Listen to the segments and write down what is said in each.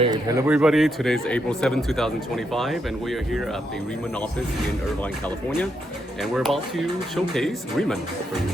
Alright, hello everybody. Today is April 7, 2025, and we are here at the Riman office in Irvine, California, and we're about to showcase Riman for you.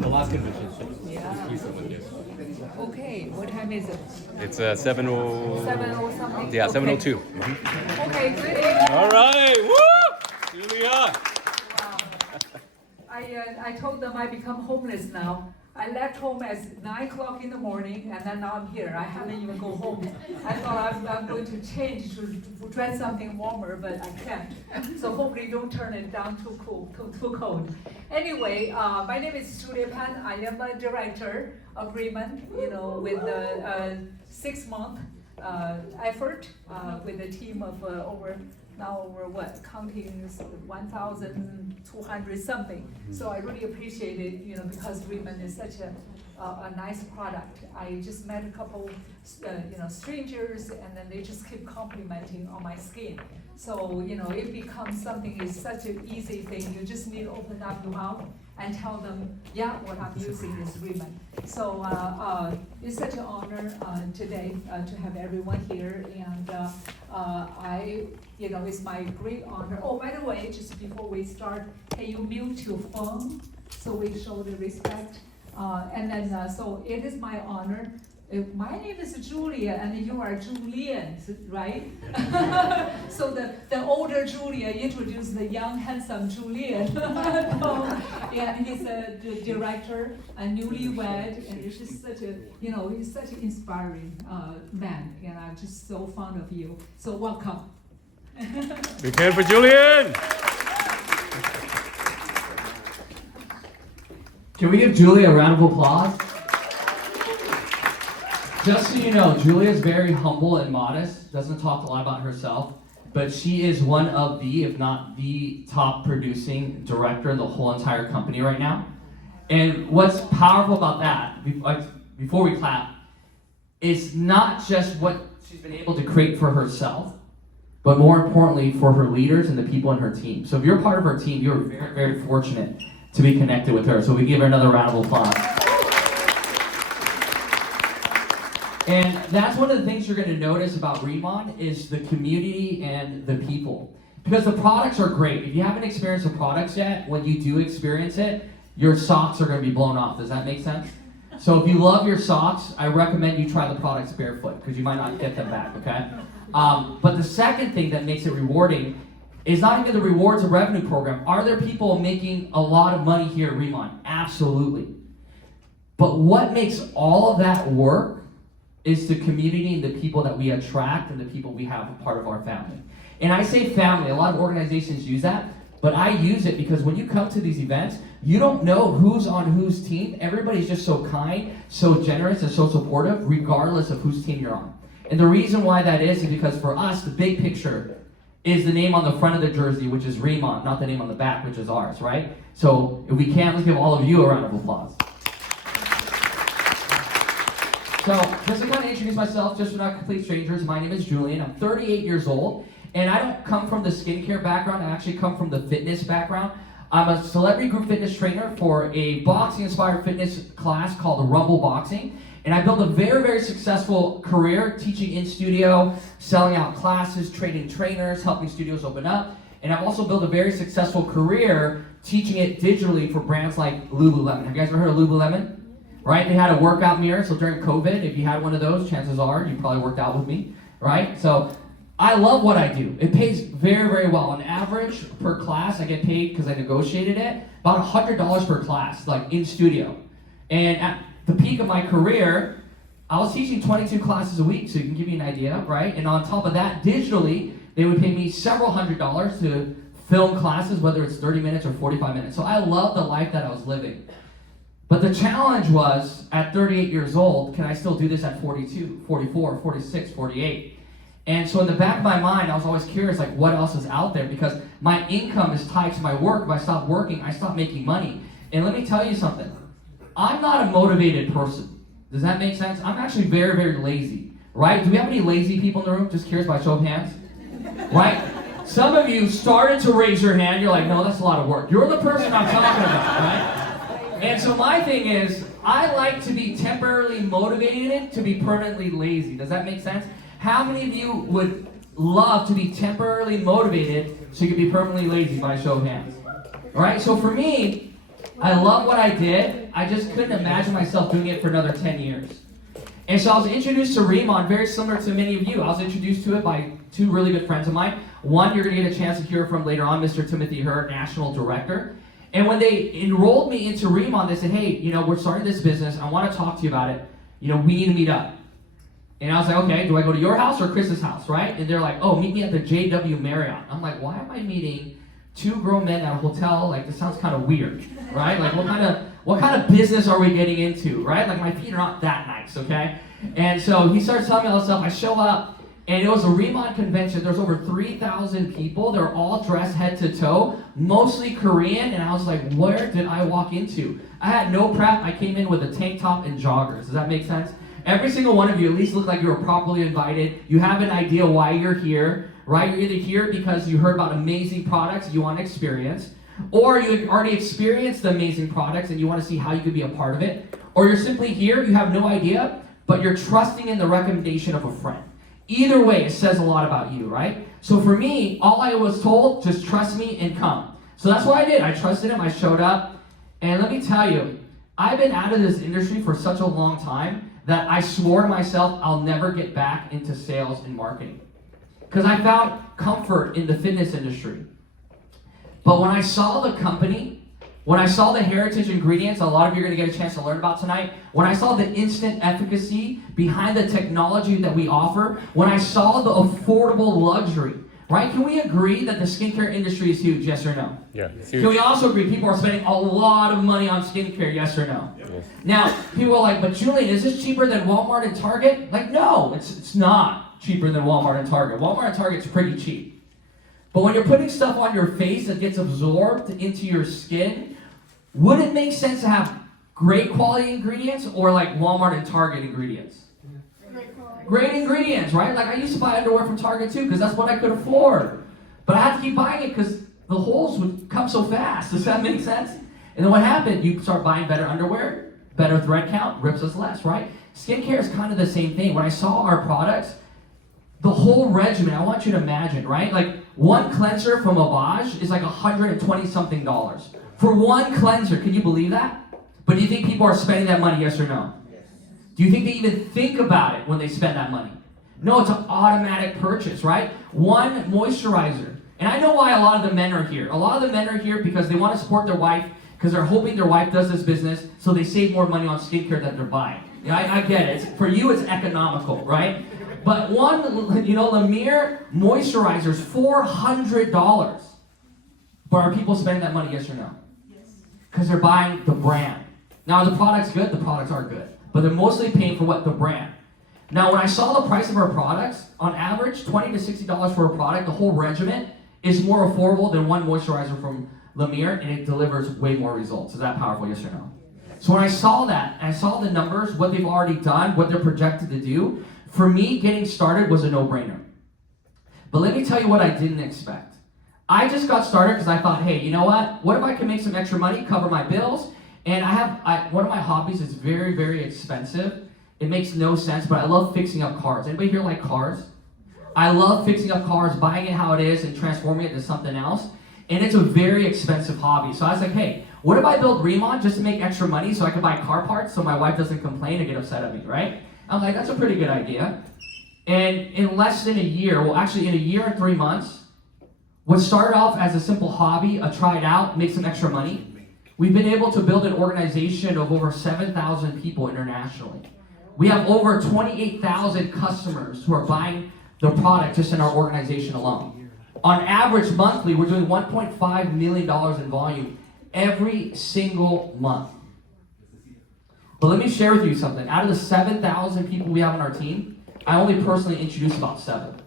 The last convention, so Okay, what time is it? it's 7:00. 7 something? Yeah, Okay. 7:02. Okay, great. All right, woo, Julia. I told them I become homeless now. I left home at 9 o'clock in the morning, and then now I'm here. I haven't even go home. I thought I'm going to change to dress something warmer, but I can't. So hopefully don't turn it down too cold. Anyway, my name is Julia Pan. I am a director of Riman, with a 6-month effort with a team of over counting 1,200 something. So I really appreciate it, because Riman is such a nice product. I just met a couple, strangers, and then they just keep complimenting on my skin. So, it becomes something, is such an easy thing. You just need to open up your mouth and tell them, yeah, what I'm using is Riman. So it's such an honor today to have everyone here, and it's my great honor. Oh, by the way, just before we start, can you mute your phone so we show the respect? And then, so it is my honor. My name is Julia, and you are Julian, right? So the older Julia introduced the young, handsome Julian. Yeah, he's a director, a newlywed, and he's just such he's such an inspiring man, and I'm just so fond of you. So welcome. Big hand for Julian. Can we give Julia a round of applause? Just so you know, Julia is very humble and modest, doesn't talk a lot about herself, but she is one of the, if not the top producing director in the whole entire company right now. And what's powerful about that, before we clap, is not just what she's been able to create for herself, but more importantly for her leaders and the people in her team. So if you're part of her team, you're very, very fortunate to be connected with her. So we give her another round of applause. And that's one of the things you're going to notice about Riman is the community and the people. Because the products are great. If you haven't experienced the products yet, when you do experience it, your socks are going to be blown off. Does that make sense? So if you love your socks, I recommend you try the products barefoot, because you might not get them back, okay? But the second thing that makes it rewarding is not even the rewards of revenue program. Are there people making a lot of money here at Riman? Absolutely. But what makes all of that work is the community and the people that we attract and the people we have a part of our family. And I say family, a lot of organizations use that, But I use it because when you come to these events, you don't know who's on whose team. Everybody's just so kind, so generous, and so supportive, regardless of whose team you're on. And the reason why that is because for us, the big picture is the name on the front of the jersey, which is Riman, not the name on the back, which is ours, right? So if we can, let's give all of you a round of applause. So just to kind of introduce myself, just for not complete strangers, my name is Julian. I'm 38 years old, and I don't come from the skincare background. I actually come from the fitness background. I'm a celebrity group fitness trainer for a boxing-inspired fitness class called Rumble Boxing. And I built a very, very successful career teaching in studio, selling out classes, training trainers, helping studios open up. And I've also built a very successful career teaching it digitally for brands like Lululemon. Have you guys ever heard of Lululemon? Right? They had a workout mirror, so during COVID, if you had one of those, chances are you probably worked out with me, right? So I love what I do. It pays very, very well. On average, per class, I get paid, because I negotiated it, about $100 per class, like in studio. And at the peak of my career, I was teaching 22 classes a week, so you can give me an idea, right? And on top of that, digitally, they would pay me several $100s to film classes, whether it's 30 minutes or 45 minutes. So I love the life that I was living. But the challenge was, at 38 years old, can I still do this at 42, 44, 46, 48? And so in the back of my mind, I was always curious, like, what else is out there? Because my income is tied to my work. If I stop working, I stop making money. And let me tell you something. I'm not a motivated person. Does that make sense? I'm actually very, very lazy, right? Do we have any lazy people in the room? Just curious by show of hands, right? Some of you started to raise your hand. You're like, no, that's a lot of work. You're the person I'm talking about, right? And so my thing is, I like to be temporarily motivated to be permanently lazy. Does that make sense? How many of you would love to be temporarily motivated so you could be permanently lazy by show of hands? All right, so for me, I love what I did. I just couldn't imagine myself doing it for another 10 years. And so I was introduced to Riman, very similar to many of you. I was introduced to it by two really good friends of mine. One, you're going to get a chance to hear from later on, Mr. Timothy Hurd, National Director. And when they enrolled me into Riman, they said, hey, we're starting this business. I want to talk to you about it. We need to meet up. And I was like, okay, do I go to your house or Chris's house, right? And they're like, oh, meet me at the JW Marriott. I'm like, why am I meeting two grown men at a hotel? Like, this sounds kind of weird, right? Like, what kind of business are we getting into, right? Like, my feet are not that nice, okay? And so he starts telling me all this stuff. I show up, and it was a Riman convention. There's over 3,000 people. They're all dressed head to toe, mostly Korean, and I was like, where did I walk into? I had no prep. I came in with a tank top and joggers. Does that make sense? Every single one of you at least look like you were properly invited. You have an idea why you're here, right? You're either here because you heard about amazing products you want to experience, or you already experienced the amazing products and you want to see how you could be a part of it, or you're simply here, you have no idea, but you're trusting in the recommendation of a friend. Either way, it says a lot about you, right? So for me, all I was told, just trust me and come. So that's what I did. I trusted him, I showed up, and let me tell you, I've been out of this industry for such a long time that I swore to myself I'll never get back into sales and marketing. Because I found comfort in the fitness industry. But when I saw the company, when I saw the heritage ingredients, a lot of you are going to get a chance to learn about tonight, when I saw the instant efficacy behind the technology that we offer, when I saw the affordable luxury, right? Can we agree that the skincare industry is huge, yes or no? Yeah, it's huge. Can we also agree people are spending a lot of money on skincare, yes or no? Yes. Now, people are like, but Julian, is this cheaper than Walmart and Target? Like, no, it's not cheaper than Walmart and Target. Walmart and Target's pretty cheap. But when you're putting stuff on your face that gets absorbed into your skin, would it make sense to have great quality ingredients or like Walmart and Target ingredients? Great ingredients, right? Like I used to buy underwear from Target too because that's what I could afford. But I had to keep buying it because the holes would come so fast. Does that make sense? And then what happened? You start buying better underwear, better thread count, rips us less, right? Skincare is kind of the same thing. When I saw our products, the whole regimen, I want you to imagine, right? Like one cleanser from Avage is like $120 something. For one cleanser, can you believe that? But do you think people are spending that money, yes or no? Do you think they even think about it when they spend that money? No, it's an automatic purchase, right? One moisturizer. And I know why a lot of the men are here. A lot of the men are here because they want to support their wife, because they're hoping their wife does this business, so they save more money on skincare that they're buying. Yeah, I get it. For you, it's economical, right? But one, La Mer moisturizer is $400. But are people spending that money, yes or no? Yes. Because they're buying the brand. Now, are the products good? The products are good. But they're mostly paying for what? The brand. Now, when I saw the price of our products, on average, $20 to $60 for a product, the whole regimen is more affordable than one moisturizer from La Mer, and it delivers way more results. Is that powerful, yes or no? So when I saw that, and I saw the numbers, what they've already done, what they're projected to do, for me, getting started was a no-brainer. But let me tell you what I didn't expect. I just got started because I thought, hey, you know what? What if I can make some extra money, cover my bills? And one of my hobbies is very, very expensive. It makes no sense, but I love fixing up cars. Anybody here like cars? I love fixing up cars, buying it how it is, and transforming it into something else. And it's a very expensive hobby. So I was like, hey, what if I build Riman just to make extra money so I can buy car parts so my wife doesn't complain and get upset at me, right? I'm like, that's a pretty good idea. And in less than a year, well, actually in a year and 3 months, what started off as a simple hobby, a try it out, make some extra money, we've been able to build an organization of over 7,000 people internationally. We have over 28,000 customers who are buying the product just in our organization alone. On average, monthly, we're doing $1.5 million in volume every single month. But let me share with you something. Out of the 7,000 people we have on our team, I only personally introduced about 7.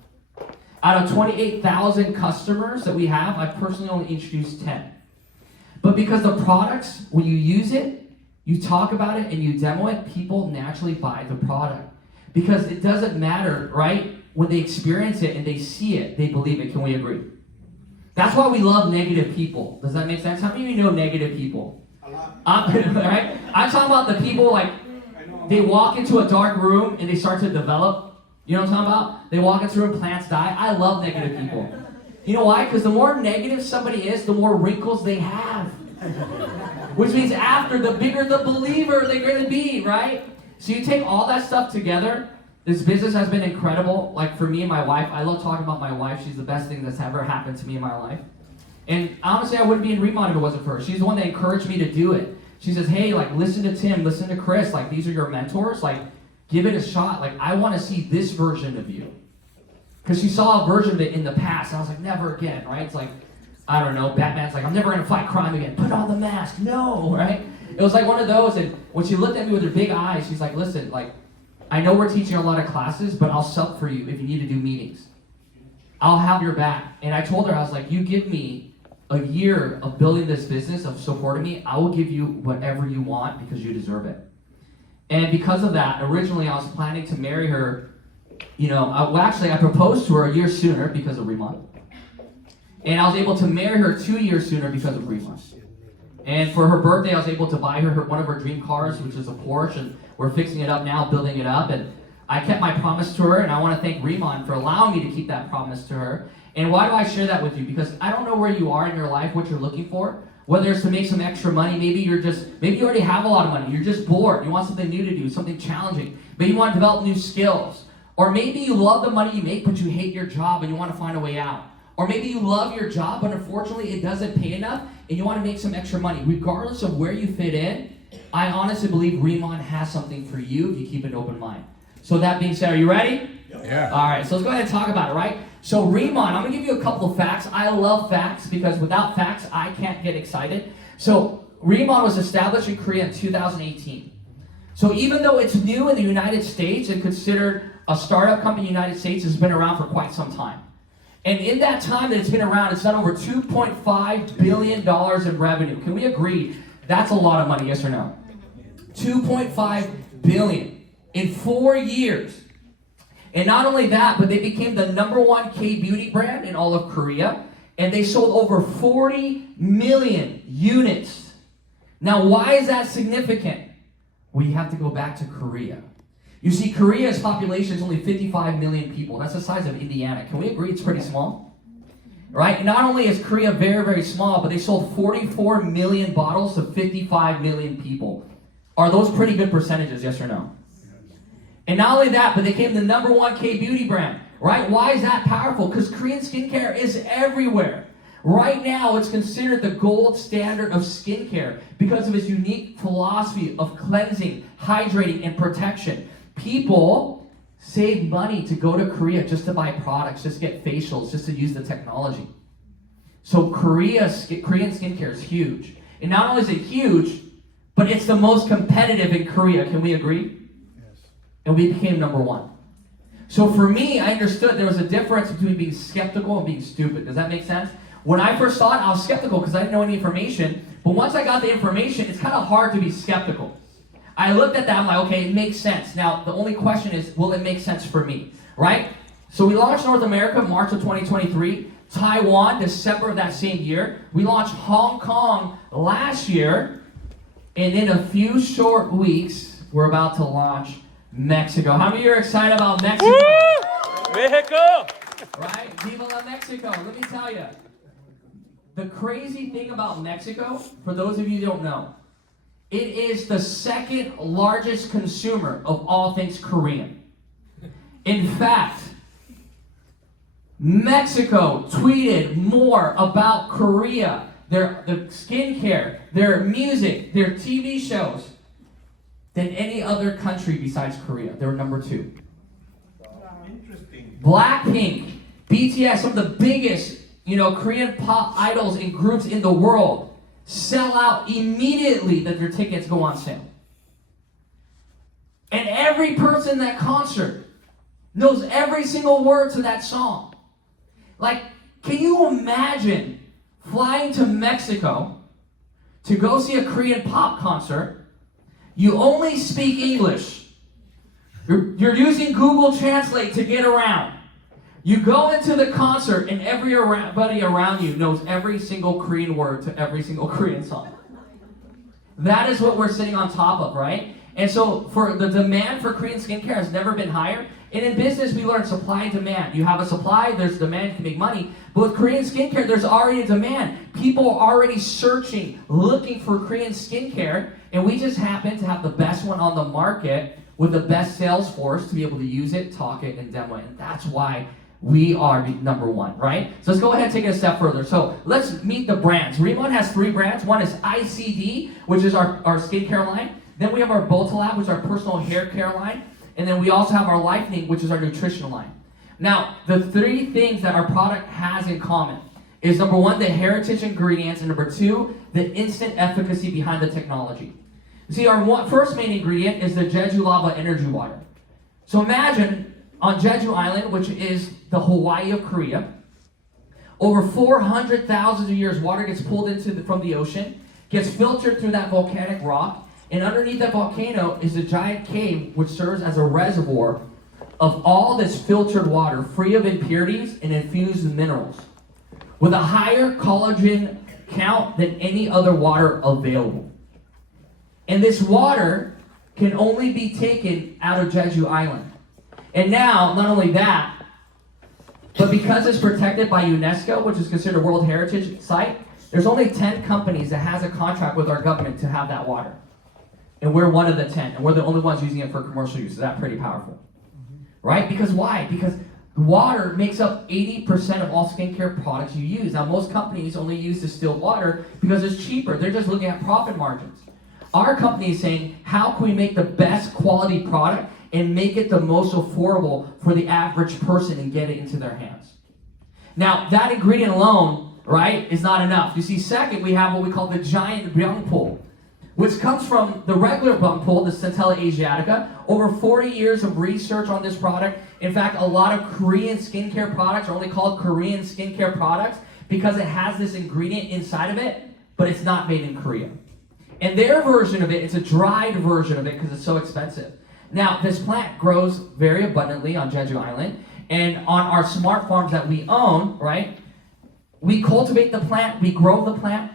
Out of 28,000 customers that we have, I personally only introduced 10. But because the products, when you use it, you talk about it and you demo it, people naturally buy the product. Because it doesn't matter, right? When they experience it and they see it, they believe it. Can we agree? That's why we love negative people. Does that make sense? How many of you know negative people? A lot. Right? I'm talking about the people like, they walk into a dark room and they start to develop. You know what I'm talking about? They walk into a room, plants die. I love negative people. You know why? Because the more negative somebody is, the more wrinkles they have. Which means after, the bigger the believer they're going to be, right? So you take all that stuff together. This business has been incredible. Like for me and my wife, I love talking about my wife. She's the best thing that's ever happened to me in my life. And honestly, I wouldn't be in Riman if it wasn't for her. She's the one that encouraged me to do it. She says, hey, like listen to Tim, listen to Chris. Like these are your mentors. Like give it a shot. Like I want to see this version of you. Because she saw a version of it in the past. And I was like, never again, right? It's like, I don't know, Batman's like, I'm never going to fight crime again. Put on the mask. No, right? It was like one of those. And when she looked at me with her big eyes, she's like, listen, like, I know we're teaching a lot of classes, but I'll sub for you if you need to do meetings. I'll have your back. And I told her, I was like, you give me a year of building this business, of supporting me, I will give you whatever you want because you deserve it. And because of that, originally I was planning to marry her, I proposed to her a year sooner because of Riman. And I was able to marry her 2 years sooner because of Riman. And for her birthday, I was able to buy her one of her dream cars, which is a Porsche, and we're fixing it up now, building it up. And I kept my promise to her, and I want to thank Riman for allowing me to keep that promise to her. And why do I share that with you? Because I don't know where you are in your life, what you're looking for. Whether it's to make some extra money, maybe you already have a lot of money, you're just bored, you want something new to do, something challenging. Maybe you want to develop new skills. Or maybe you love the money you make, but you hate your job and you want to find a way out. Or maybe you love your job, but unfortunately it doesn't pay enough, and you want to make some extra money. Regardless of where you fit in, I honestly believe Riman has something for you if you keep an open mind. So that being said, are you ready? Yeah. All right, so let's go ahead and talk about it, right? So Riman, I'm going to give you a couple of facts. I love facts because without facts, I can't get excited. So Riman was established in Korea in 2018. So even though it's new in the United States and considered a startup company in the United States, it's been around for quite some time. And in that time that it's been around, it's done over $2.5 billion in revenue. Can we agree that's a lot of money, yes or no? $2.5 billion in 4 years. And not only that, but they became the #1 K-Beauty brand in all of Korea. And they sold over 40 million units. Now, why is that significant? We have to go back to Korea. You see, Korea's population is only 55 million people. That's the size of Indiana. Can we agree it's pretty small? Right? Not only is Korea very, very small, but they sold 44 million bottles to 55 million people. Are those pretty good percentages, yes or no? And not only that, but they became the #1 K-Beauty brand. Right? Why is that powerful? Because Korean skincare is everywhere. Right now, it's considered the gold standard of skincare because of its unique philosophy of cleansing, hydrating, and protection. People save money to go to Korea just to buy products, just to get facials, just to use the technology. So Korean skincare is huge. And not only is it huge, but it's the most competitive in Korea. Can we agree? Yes. And we became number one. So for me, I understood there was a difference between being skeptical and being stupid. Does that make sense? When I first saw it, I was skeptical because I didn't know any information. But once I got the information, it's kind of hard to be skeptical. I looked at that, I'm like, okay, it makes sense. Now, the only question is, will it make sense for me, right? So we launched North America March of 2023, Taiwan December of that same year. We launched Hong Kong last year, and in a few short weeks, we're about to launch Mexico. How many of you are excited about Mexico? Woo! Mexico! Right? Viva la Mexico. Let me tell you. The crazy thing about Mexico, for those of you who don't know, it is the second largest consumer of all things Korean. In fact, Mexico tweeted more about Korea, their skincare, their music, their TV shows, than any other country besides Korea. They were number 2. Interesting. Blackpink, BTS, some of the biggest, Korean pop idols and groups in the world sell out immediately that their tickets go on sale. And every person in that concert knows every single word to that song. Like, can you imagine flying to Mexico to go see a Korean pop concert? You only speak English. You're using Google Translate to get around. You go into the concert and everybody around you knows every single Korean word to every single Korean song. That is what we're sitting on top of, right? And so for the demand for Korean skincare has never been higher. And in business, we learn supply and demand. You have a supply, there's demand, you can make money. But with Korean skincare, there's already a demand. People are already searching, looking for Korean skincare. And we just happen to have the best one on the market with the best sales force to be able to use it, talk it, and demo it. And that's why we are number 1, right? So let's go ahead and take it a step further. So let's meet the brands. Riman has 3 brands. One is ICD, which is our skincare line. Then we have our Botalab, which is our personal hair care line. And then we also have our Lightening, which is our nutritional line. Now, the 3 things that our product has in common is number 1, the heritage ingredients, and number 2, the instant efficacy behind the technology. See, our first main ingredient is the Jeju Lava Energy Water. So imagine on Jeju Island, which is the Hawaii of Korea, over 400,000 years, water gets pulled from the ocean, gets filtered through that volcanic rock, and underneath that volcano is a giant cave which serves as a reservoir of all this filtered water, free of impurities and infused with minerals, with a higher collagen count than any other water available. And this water can only be taken out of Jeju Island. And now, not only that, but because it's protected by UNESCO, which is considered a World Heritage Site, there's only 10 companies that has a contract with our government to have that water. And we're one of the 10, and we're the only ones using it for commercial use. Is that pretty powerful? Right? Because why? Because water makes up 80% of all skincare products you use. Now, most companies only use distilled water because it's cheaper. They're just looking at profit margins. Our company is saying, how can we make the best quality product and make it the most affordable for the average person and get it into their hands? Now, that ingredient alone, right, is not enough. You see, second, we have what we call the giant byungpul, which comes from the regular byungpul, the Centella asiatica. Over 40 years of research on this product. In fact, a lot of Korean skincare products are only called Korean skincare products because it has this ingredient inside of it, but it's not made in Korea. And their version of it, it's a dried version of it because it's so expensive. Now, this plant grows very abundantly on Jeju Island, and on our smart farms that we own, right, we cultivate the plant, we grow the plant,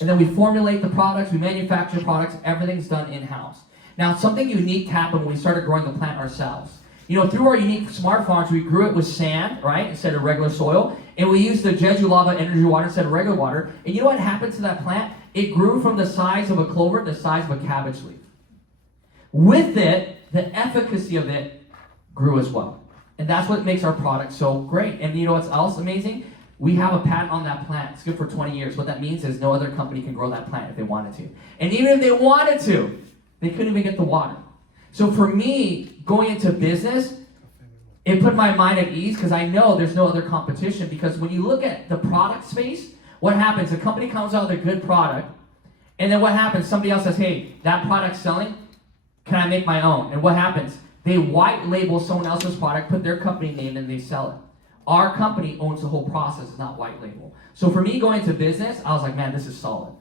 and then we formulate the products, we manufacture products, everything's done in-house. Now, something unique happened when we started growing the plant ourselves. Through our unique smart farms, we grew it with sand, right, instead of regular soil, and we used the Jeju Lava Energy Water instead of regular water. And you know what happened to that plant? It grew from the size of a clover to the size of a cabbage leaf. With it, the efficacy of it grew as well. And that's what makes our product so great. And you know what's else amazing? We have a patent on that plant. It's good for 20 years. What that means is no other company can grow that plant if they wanted to. And even if they wanted to, they couldn't even get the water. So for me, going into business, it put my mind at ease because I know there's no other competition. Because when you look at the product space, what happens? A company comes out with a good product, and then what happens? Somebody else says, hey, that product's selling, can I make my own? And what happens? They white label someone else's product, put their company name, and they sell it. Our company owns the whole process, it's not white label. So for me going into business, I was like, man, this is solid.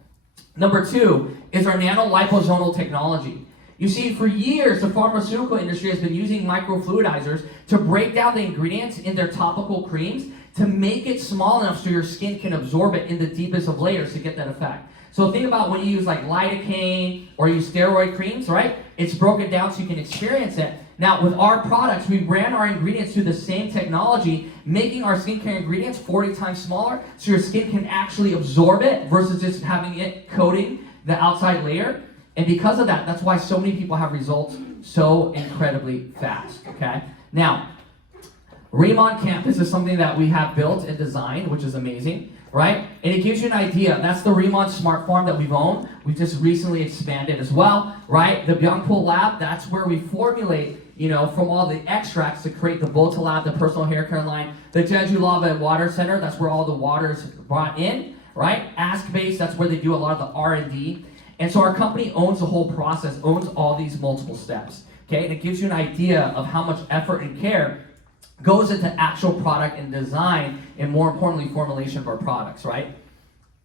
Number 2 is our nanoliposomal technology. You see, for years, the pharmaceutical industry has been using microfluidizers to break down the ingredients in their topical creams to make it small enough so your skin can absorb it in the deepest of layers to get that effect. So think about when you use like lidocaine or use steroid creams, right? It's broken down so you can experience it. Now, with our products, we ran our ingredients through the same technology, making our skincare ingredients 40 times smaller so your skin can actually absorb it versus just having it coating the outside layer. And because of that, that's why so many people have results so incredibly fast, okay? Now, Riman Campus is something that we have built and designed, which is amazing, right? And it gives you an idea. That's the Riman Smart Farm that we've owned. We've just recently expanded as well, right? The Byungpool Lab, that's where we formulate, from all the extracts to create the Volta Lab, the personal hair care line. The Jeju Lava and Water Center, that's where all the water is brought in, right? Ask Base, that's where they do a lot of the R&D. And so our company owns the whole process, owns all these multiple steps, okay? And it gives you an idea of how much effort and care goes into actual product and design, and more importantly, formulation of our products, right?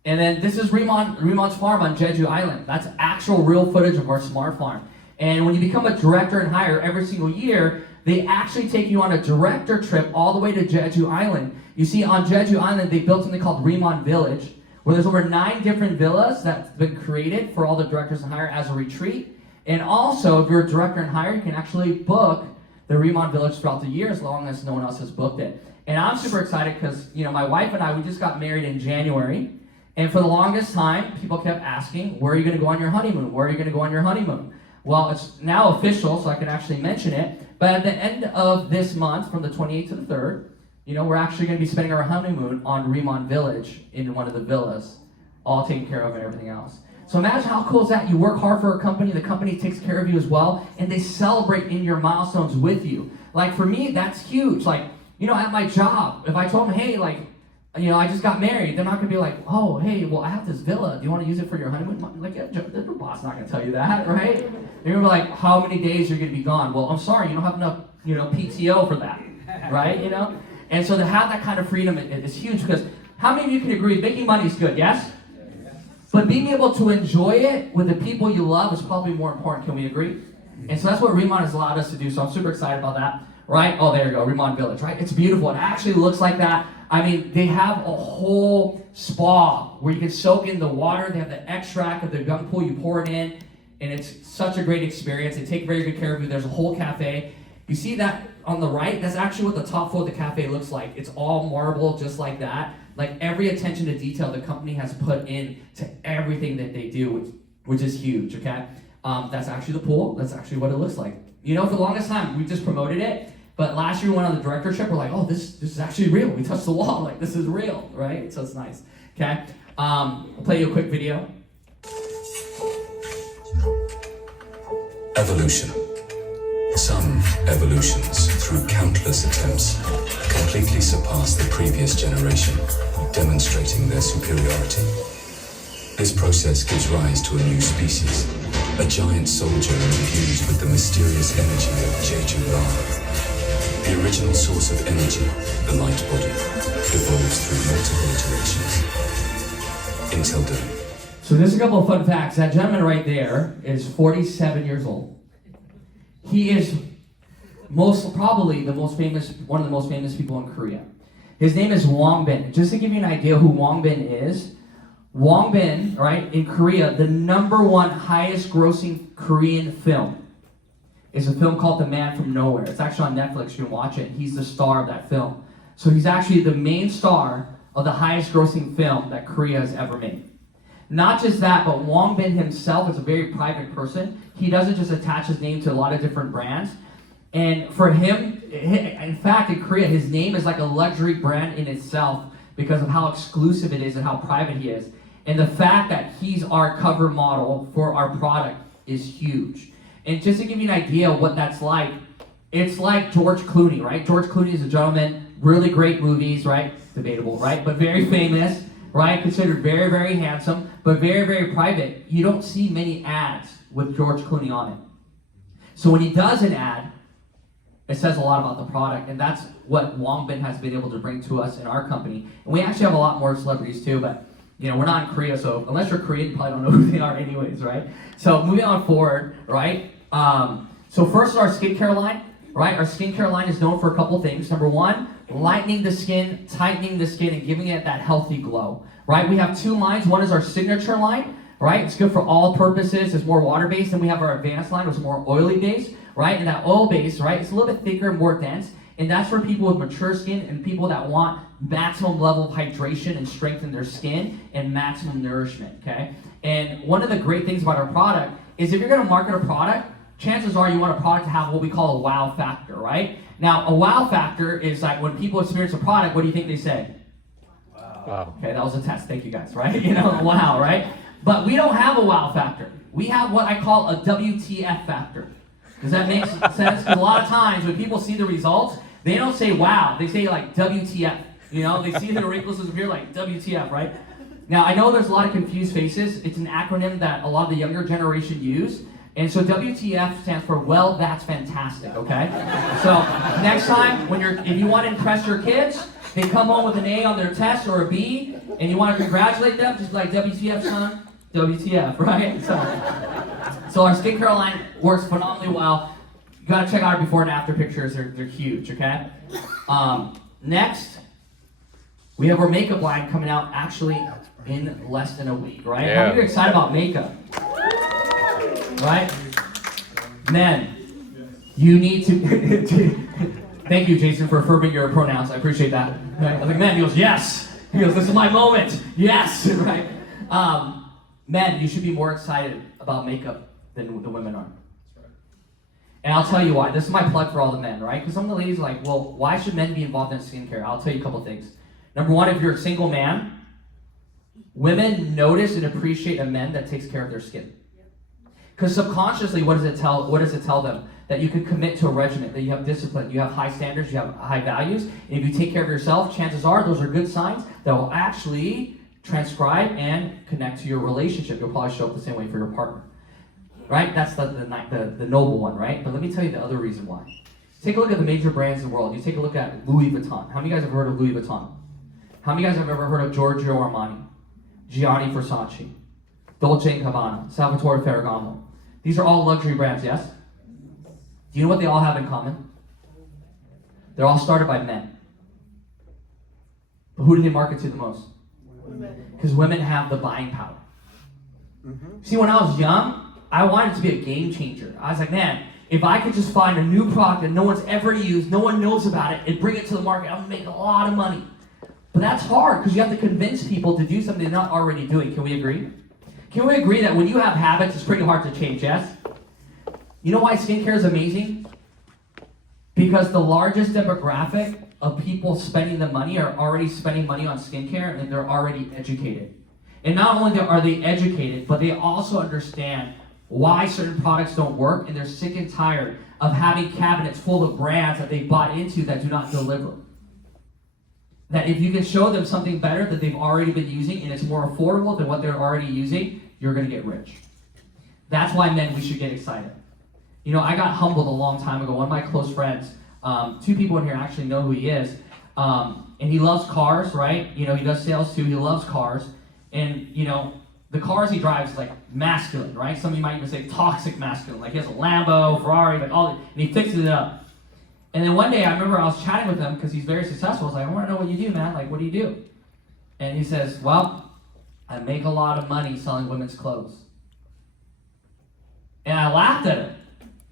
And then this is Riman's farm on Jeju Island. That's actual real footage of our smart farm. And when you become a director and hire every single year, they actually take you on a director trip all the way to Jeju Island. You see, on Jeju Island, they built something called Riman Village, where there's over 9 different villas that's been created for all the directors and hire as a retreat. And also, if you're a director and hire, you can actually book the Riman Village throughout the year as long as no one else has booked it. And I'm super excited because, my wife and I, we just got married in January. And for the longest time, people kept asking, where are you going to go on your honeymoon? Where are you going to go on your honeymoon? Well, it's now official, so I can actually mention it. But at the end of this month, from the 28th to the 3rd, we're actually going to be spending our honeymoon on Riman Village in one of the villas, all taken care of and everything else. So imagine how cool is that? You work hard for a company, the company takes care of you as well, and they celebrate in your milestones with you. Like for me, that's huge. Like, at my job, if I told them, hey, I just got married, they're not going to be like, oh, hey, well, I have this villa. Do you want to use it for your honeymoon? Like, the boss not going to tell you that, right? They're going to be like, how many days you're going to be gone? Well, I'm sorry, you don't have enough, PTO for that, right? And so to have that kind of freedom is huge because how many of you can agree making money is good, yes? But being able to enjoy it with the people you love is probably more important. Can we agree? And so that's what Riman has allowed us to do. So I'm super excited about that, right? Oh, there you go, Riman Village, right? It's beautiful. It actually looks like that. I mean, they have a whole spa where you can soak in the water. They have the extract of the Byungpool. You pour it in, and it's such a great experience. They take very good care of you. There's a whole cafe. You see that on the right? That's actually what the top floor of the cafe looks like. It's all marble, just like that. Like every attention to detail the company has put in to everything that they do, which is huge, okay? That's actually the pool. That's actually what it looks like. For the longest time, we just promoted it. But last year we went on the director trip. We're like, oh, this is actually real. We touched the wall. Like, this is real, right? So it's nice, okay? I'll play you a quick video. Evolution. Some evolutions, through countless attempts, completely surpass the previous generation, demonstrating their superiority. This process gives rise to a new species, a giant soldier infused with the mysterious energy of Jeju Lava. The original source of energy, the light body, evolves through multiple iterations. Until today. So there's a couple of fun facts. That gentleman right there is 47 years old. He is probably one of the most famous people in Korea. His name is Wong Bin. Just to give you an idea who Wong Bin is, Wong Bin, right, in Korea, the #1 highest grossing Korean film is a film called The Man from Nowhere. It's actually on Netflix, you can watch it. He's the star of that film. So he's actually the main star of the highest grossing film that Korea has ever made. Not just that, but Wong Bin himself is a very private person. He doesn't just attach his name to a lot of different brands. And for him, in fact, in Korea, his name is like a luxury brand in itself because of how exclusive it is and how private he is. And the fact that he's our cover model for our product is huge. And just to give you an idea of what that's like, It's like George Clooney, right? George Clooney is a gentleman, really great movies, right? Debatable, right? But very famous, right? Considered very, very handsome, but very, very private. You don't see many ads with George Clooney on it. So when he does an ad, it says a lot about the product, and that's what Wong Bin has been able to bring to us in our company. And we actually have a lot more celebrities too, but we're not in Korea, so unless you're Korean, you probably don't know who they are anyways, right? So moving on forward, right? So first is our skincare line, right? Our skincare line is known for a couple things. Number one, lightening the skin, tightening the skin, and giving it that healthy glow, right? We have two lines. One is our signature line, right? It's good for all purposes. It's more water-based. And we have our advanced line, which is more oily-based, right? And that oil-based, right, it's a little bit thicker and more dense. And that's for people with mature skin and people that want maximum level of hydration and strength in their skin and maximum nourishment, okay? And one of the great things about our product is if you're gonna market a product, chances are you want a product to have what we call a wow factor, right? Now, a wow factor is like when people experience a product, what do you think they say? Wow. Okay, that was a test, thank you guys, right? Wow, right? But we don't have a wow factor. We have what I call a WTF factor. Does that make sense? Because a lot of times when people see the results, they don't say wow, they say like WTF. They see the wrinkles disappear like WTF, right? Now, I know there's a lot of confused faces. It's an acronym that a lot of the younger generation use. And so WTF stands for, well, that's fantastic, okay? So next time, if you want to impress your kids, they come home with an A on their test or a B, and you want to congratulate them, just like WTF, son, WTF, right? So our skincare line works phenomenally well. You gotta check out our before and after pictures, they're huge, okay? Next, we have our makeup line coming out actually in less than a week, right? Yeah. How many of you are excited about makeup? Right? Men, you need to... Thank you, Jason, for affirming your pronouns. I appreciate that. Right? I was like, men, he goes, yes. He goes, this is my moment. Yes, right? Men, you should be more excited about makeup than the women are. And I'll tell you why. This is my plug for all the men, right? Because some of the ladies are like, well, why should men be involved in skincare? I'll tell you a couple things. Number one, if you're a single man, women notice and appreciate a man that takes care of their skin. Because subconsciously, what does it tell them? That you can commit to a regimen, that you have discipline, you have high standards, you have high values, and if you take care of yourself, chances are those are good signs that will actually transcribe and connect to your relationship. You'll probably show up the same way for your partner. Right? That's the noble one, right? But let me tell you the other reason why. Take a look at the major brands in the world. You take a look at Louis Vuitton. How many of you guys have heard of Louis Vuitton? How many of you guys have ever heard of Giorgio Armani, Gianni Versace, Dolce & Gabbana, Salvatore Ferragamo? These are all luxury brands, yes? Do you know what they all have in common? They're all started by men. But who do they market to the most? Because women have the buying power. See, when I was young, I wanted to be a game changer. I was like, man, if I could just find a new product that no one's ever used, no one knows about it, and bring it to the market, I'm gonna make a lot of money. But that's hard because you have to convince people to do something they're not already doing. Can we agree? Can we agree that when you have habits, it's pretty hard to change, yes? You know why skincare is amazing? Because the largest demographic of people spending the money are already spending money on skincare and they're already educated. And not only are they educated, but they also understand why certain products don't work, and they're sick and tired of having cabinets full of brands that they bought into that do not deliver. That if you can show them something better that they've already been using and it's more affordable than what they're already using, you're gonna get rich. That's why, men, we should get excited. I got humbled a long time ago. One of my close friends, two people in here actually know who he is, and he loves cars, right? He does sales too, he loves cars, and the cars he drives is like masculine, right? Some of you might even say toxic masculine, like he has a Lambo, Ferrari, like all, and he fixes it up. And then one day I remember I was chatting with him because he's very successful. I was like, I want to know what you do, man. Like, what do you do? And he says, well, I make a lot of money selling women's clothes. And I laughed at him.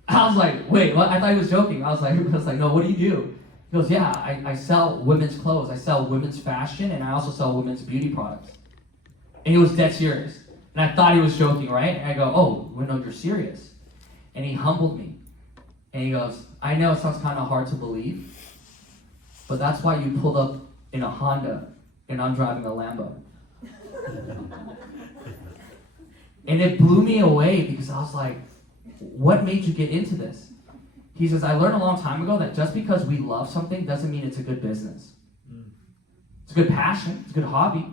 I was like, wait, what? I thought he was joking. I was like, no, what do you do? He goes, yeah, I sell women's clothes. I sell women's fashion, and I also sell women's beauty products. And he was dead serious. And I thought he was joking, right? And I go, oh, well, no, you're serious. And he humbled me. And he goes, I know it sounds kind of hard to believe, but that's why you pulled up in a Honda and I'm driving a Lambo. And it blew me away because I was like, what made you get into this? He says, I learned a long time ago that just because we love something doesn't mean it's a good business. It's a good passion, it's a good hobby.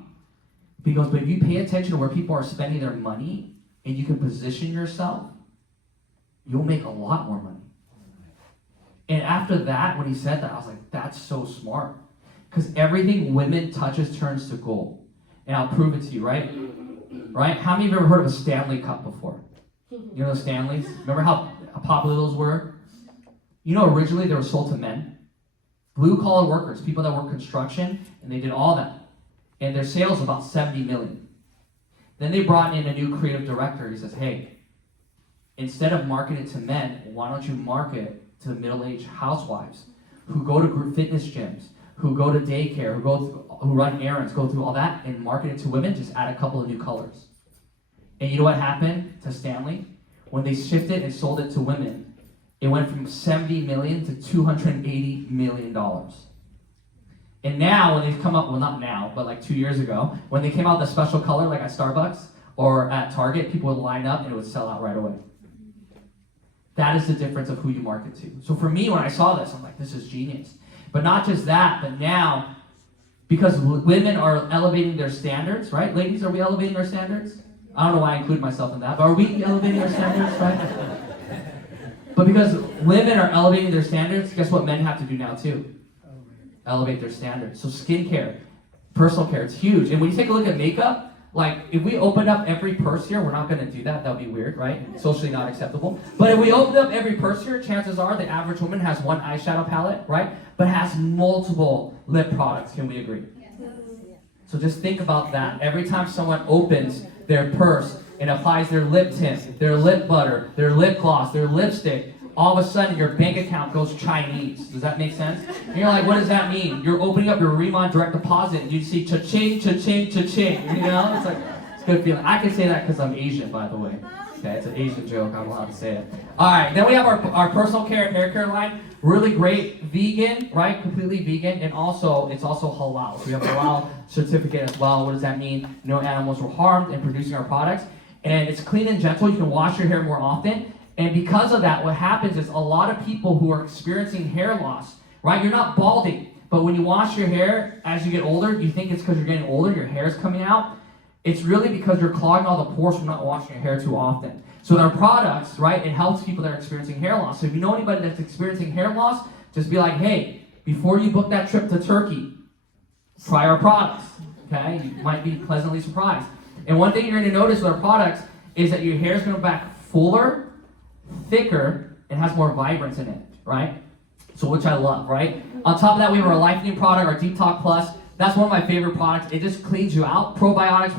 He goes, but if you pay attention to where people are spending their money and you can position yourself, you'll make a lot more money. And after that, when he said that, I was like, that's so smart. Because everything women touches turns to gold. And I'll prove it to you, right? Right? How many of you have ever heard of a Stanley Cup before? You know the Stanleys? Remember how popular those were? You know, originally they were sold to men. Blue-collar workers, people that work construction, and they did all that. And their sales were about 70 million. Then they brought in a new creative director. He says, hey, instead of marketing it to men, why don't you market to middle-aged housewives who go to group fitness gyms, who go to daycare, who run errands, go through all that, and market it to women, just add a couple of new colors. And you know what happened to Stanley? When they shifted and sold it to women, it went from 70 million to $280 million. And now, when they come up, well, not now, but like 2 years ago, when they came out with a special color, like at Starbucks or at Target, people would line up and it would sell out right away. That is the difference of who you market to. So for me, when I saw this, I'm like, this is genius. But not just that, but now, because women are elevating their standards, right? Ladies, are we elevating our standards? I don't know why I include myself in that, but are we elevating our standards, right? But because women are elevating their standards, guess what men have to do now too? Elevate their standards. So skincare, personal care, it's huge. And when you take a look at makeup, like if we opened up every purse here, we're not going to do that. That would be weird, right? Socially not acceptable. But if we opened up every purse here, chances are the average woman has one eyeshadow palette, right? But has multiple lip products. Can we agree? Yes. So just think about that. Every time someone opens their purse and applies their lip tint, their lip butter, their lip gloss, their lipstick, all of a sudden your bank account goes Chinese. Does that make sense? And you're like, what does that mean? You're opening up your Riman direct deposit and you see cha-ching, cha-ching, cha-ching. You know, it's like, it's a good feeling. I can say that because I'm Asian, by the way. Okay, it's an Asian joke, I'm allowed to say it. All right, then we have our personal care and hair care line. Really great, vegan, right? Completely vegan, and also, it's also halal. So we have a halal certificate as well. What does that mean? No animals were harmed in producing our products. And it's clean and gentle. You can wash your hair more often. And because of that, what happens is a lot of people who are experiencing hair loss, right? You're not balding, but when you wash your hair as you get older, you think it's because you're getting older, your hair is coming out. It's really because you're clogging all the pores from not washing your hair too often. So with our products, right, it helps people that are experiencing hair loss. So if you know anybody that's experiencing hair loss, just be like, hey, before you book that trip to Turkey, try our products, okay? You might be pleasantly surprised. And one thing you're going to notice with our products is that your hair is going to go back fuller, thicker, and has more vibrance in it, right? So which I love, right? On top of that, we have our Life-New product, our Deep Talk Plus. That's one of my favorite products. It just cleans you out. Probiotics,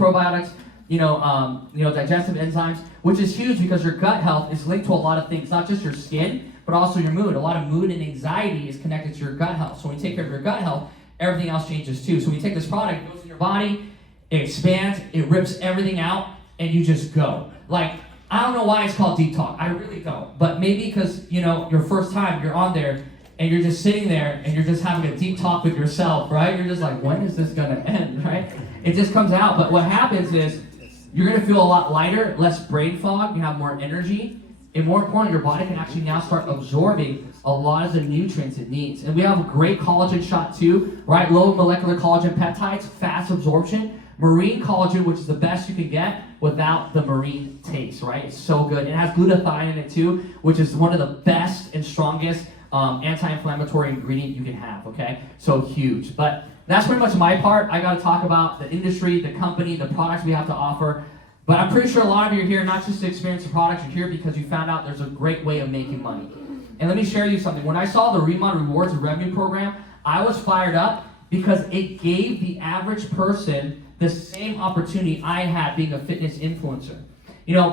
digestive enzymes, which is huge because your gut health is linked to a lot of things, not just your skin, but also your mood. A lot of mood and anxiety is connected to your gut health. So when you take care of your gut health, everything else changes too. So when you take this product, it goes in your body, it expands, it rips everything out, and you just go. Like, I don't know why it's called Deep Talk. I really don't. But maybe because, your first time you're on there and you're just sitting there and you're just having a deep talk with yourself, right? You're just like, when is this going to end, right? It just comes out. But what happens is you're going to feel a lot lighter, less brain fog, you have more energy. And more importantly, your body can actually now start absorbing a lot of the nutrients it needs. And we have a great collagen shot too, right? Low molecular collagen peptides, fast absorption. Marine collagen, which is the best you can get without the marine taste, right? It's so good. It has glutathione in it too, which is one of the best and strongest anti-inflammatory ingredient you can have, okay? So huge. But that's pretty much my part. I got to talk about the industry, the company, the products we have to offer. But I'm pretty sure a lot of you are here not just to experience the products, you're here because you found out there's a great way of making money. And let me share you something. When I saw the Riman Rewards and Revenue Program, I was fired up because it gave the average person the same opportunity I had being a fitness influencer.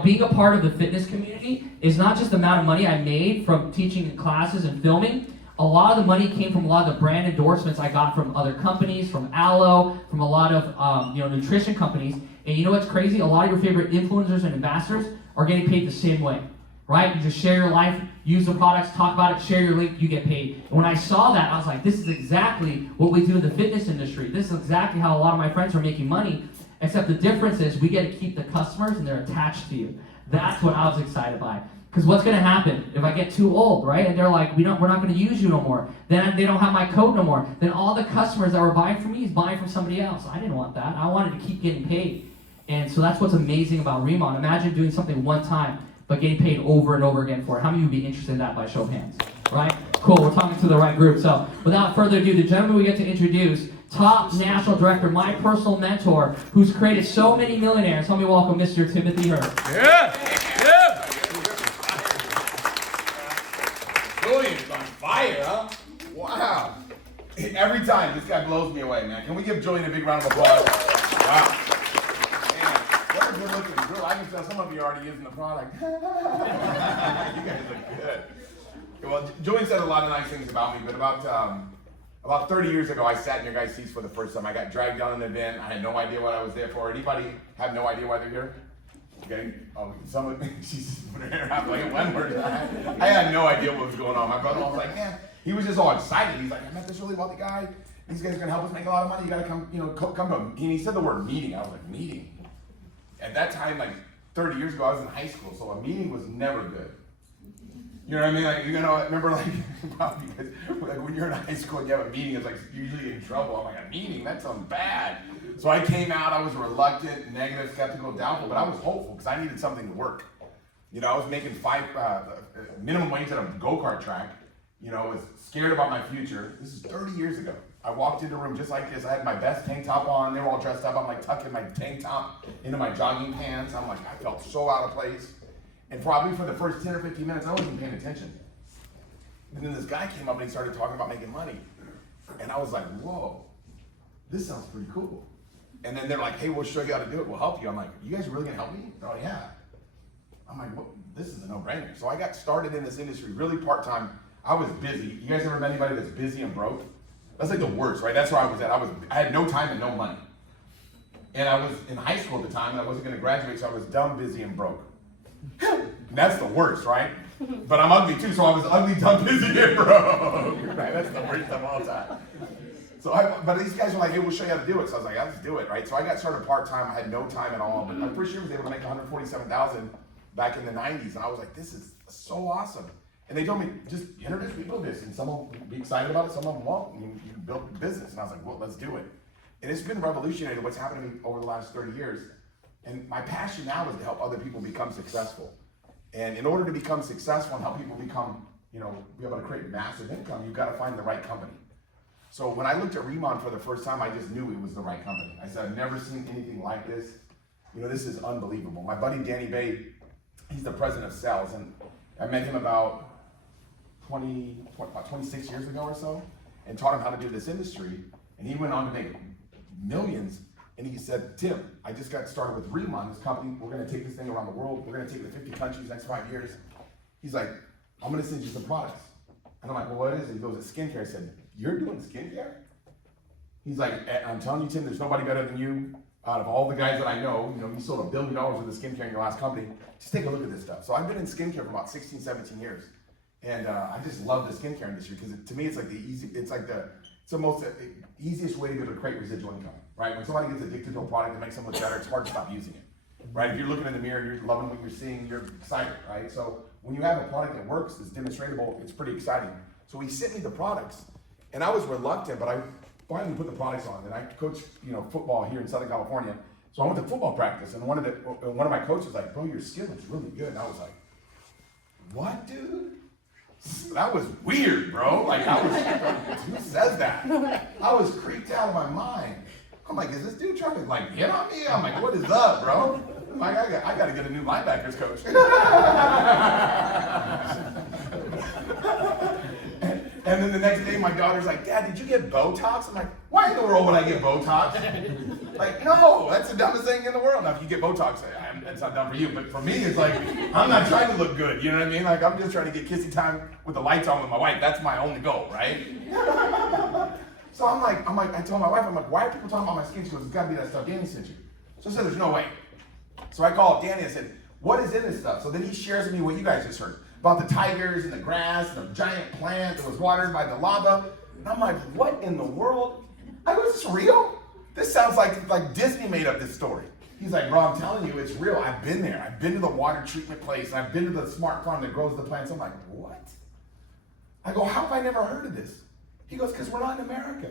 Being a part of the fitness community is not just the amount of money I made from teaching in classes and filming. A lot of the money came from a lot of the brand endorsements I got from other companies, from Aloe, from a lot of nutrition companies. And you know what's crazy? A lot of your favorite influencers and ambassadors are getting paid the same way, right? You just share your life, use the products, talk about it, share your link, you get paid. And when I saw that, I was like, this is exactly what we do in the fitness industry. This is exactly how a lot of my friends are making money, except the difference is we get to keep the customers and they're attached to you. That's what I was excited by. Because what's going to happen if I get too old, right? And they're like, we're not going to use you no more. Then they don't have my code no more. Then all the customers that were buying from me is buying from somebody else. I didn't want that. I wanted to keep getting paid. And so that's what's amazing about Riman. Imagine doing something one time, but getting paid over and over again for it. How many of you would be interested in that by show of hands? Right? Cool, we're talking to the right group. So without further ado, the gentleman we get to introduce, top national director, my personal mentor, who's created so many millionaires. Help me welcome Mr. Timothy Hurd. Yeah! Julian's on fire, huh? Wow. Every time, this guy blows me away, man. Can we give Julian a big round of applause? Wow. Man, what a good looking girl. I can tell some of you are already using the product. You guys look good. Well, Julian said a lot of nice things about me, but about 30 years ago, I sat in your guys' seats for the first time. I got dragged down an event. I had no idea what I was there for. Anybody have no idea why they're here? Okay. Oh, someone, she's put her hair out like one word. I had no idea what was going on. My brother was like, man, he was just all excited. He's like, I met this really wealthy guy. These guys are gonna help us make a lot of money. You gotta come, come to him. And he said the word meeting. I was like, meeting? At that time, like 30 years ago, I was in high school, so a meeting was never good. You know what I mean? Like, I remember like, probably because, like when you're in high school and you have a meeting, it's like usually in trouble. I'm like, a meeting? That sounds bad. So I came out, I was reluctant, negative, skeptical, doubtful, but I was hopeful because I needed something to work. I was making minimum wage at a go-kart track. Was scared about my future. This is 30 years ago. I walked into a room just like this. I had my best tank top on. They were all dressed up. I'm like tucking my tank top into my jogging pants. I'm like, I felt so out of place. And probably for the first 10 or 15 minutes, I wasn't paying attention. And then this guy came up and he started talking about making money. And I was like, whoa, this sounds pretty cool. And then they're like, hey, we'll show you how to do it. We'll help you. I'm like, you guys are really gonna help me? Oh yeah. I'm like, well, this is a no-brainer. So I got started in this industry really part-time. I was busy. You guys ever met anybody that's busy and broke? That's like the worst, right? That's where I was at. I had no time and no money. And I was in high school at the time and I wasn't gonna graduate, so I was dumb, busy, and broke. That's the worst, right? But I'm ugly too, so I was ugly, dumb, busy, and broke. Right? That's the worst of all time. But these guys were like, hey, we'll show you how to do it. So I was like, I'll just do it, right? So I got started part-time. I had no time at all. But my first year was able to make $147,000 back in the 90s. And I was like, this is so awesome. And they told me, just introduce people to this. And some will be excited about it, some of them won't. And you can build a business. And I was like, well, let's do it. And it's been revolutionary what's happened to me over the last 30 years. And my passion now is to help other people become successful. And in order to become successful and help people become, be able to create massive income, you've got to find the right company. So when I looked at Riman for the first time, I just knew it was the right company. I said, I've never seen anything like this. This is unbelievable. My buddy Danny Bay, he's the president of sales, and I met him about 26 years ago or so, and taught him how to do this industry. And he went on to make millions. And he said, Tim, I just got started with Riman, this company. We're going to take this thing around the world. We're going to take it to 50 countries next 5 years. He's like, I'm going to send you some products. And I'm like, well, what is it? He goes, it's skincare. I said, you're doing skincare? He's like, I'm telling you, Tim, there's nobody better than you. Out of all the guys that I know, you sold $1 billion worth of skincare in your last company. Just take a look at this stuff. So I've been in skincare for about 16, 17 years. And I just love the skincare industry because to me, it's like the easiest way to be able to create residual income, right? When somebody gets addicted to a product that makes them look better, it's hard to stop using it, right? If you're looking in the mirror and you're loving what you're seeing, you're excited, right? So when you have a product that works, it's demonstratable, it's pretty exciting. So he sent me the products, and I was reluctant, but I finally put the products on. And I coach, football here in Southern California. So I went to football practice, and one of my coaches was like, bro, your skill is really good. And I was like, what, dude? That was weird, bro. Like, who says that? I was creeped out of my mind. I'm like, is this dude trying to hit on me? I'm like, what is up, bro? I'm like, I got to get a new linebackers coach. And then the next day, my daughter's like, Dad, did you get Botox? I'm like, why in the world would I get Botox? Like, no, that's the dumbest thing in the world. Now, if you get Botox, that's not dumb for you. But for me, it's like, I'm not trying to look good. You know what I mean? Like, I'm just trying to get kissy time with the lights on with my wife. That's my only goal, right? So I told my wife, why are people talking about my skin? She goes, it's got to be that stuff Danny sent you. So I said, there's no way. So I called Danny and said, what is in this stuff? So then he shares with me what you guys just heard about the tigers and the grass and the giant plant that was watered by the lava. And I'm like, what in the world? I go, is this real? This sounds like Disney made up this story. He's like, bro, I'm telling you, it's real. I've been there. I've been to the water treatment place. I've been to the smart farm that grows the plants. I'm like, what? I go, how have I never heard of this? He goes, because we're not in America.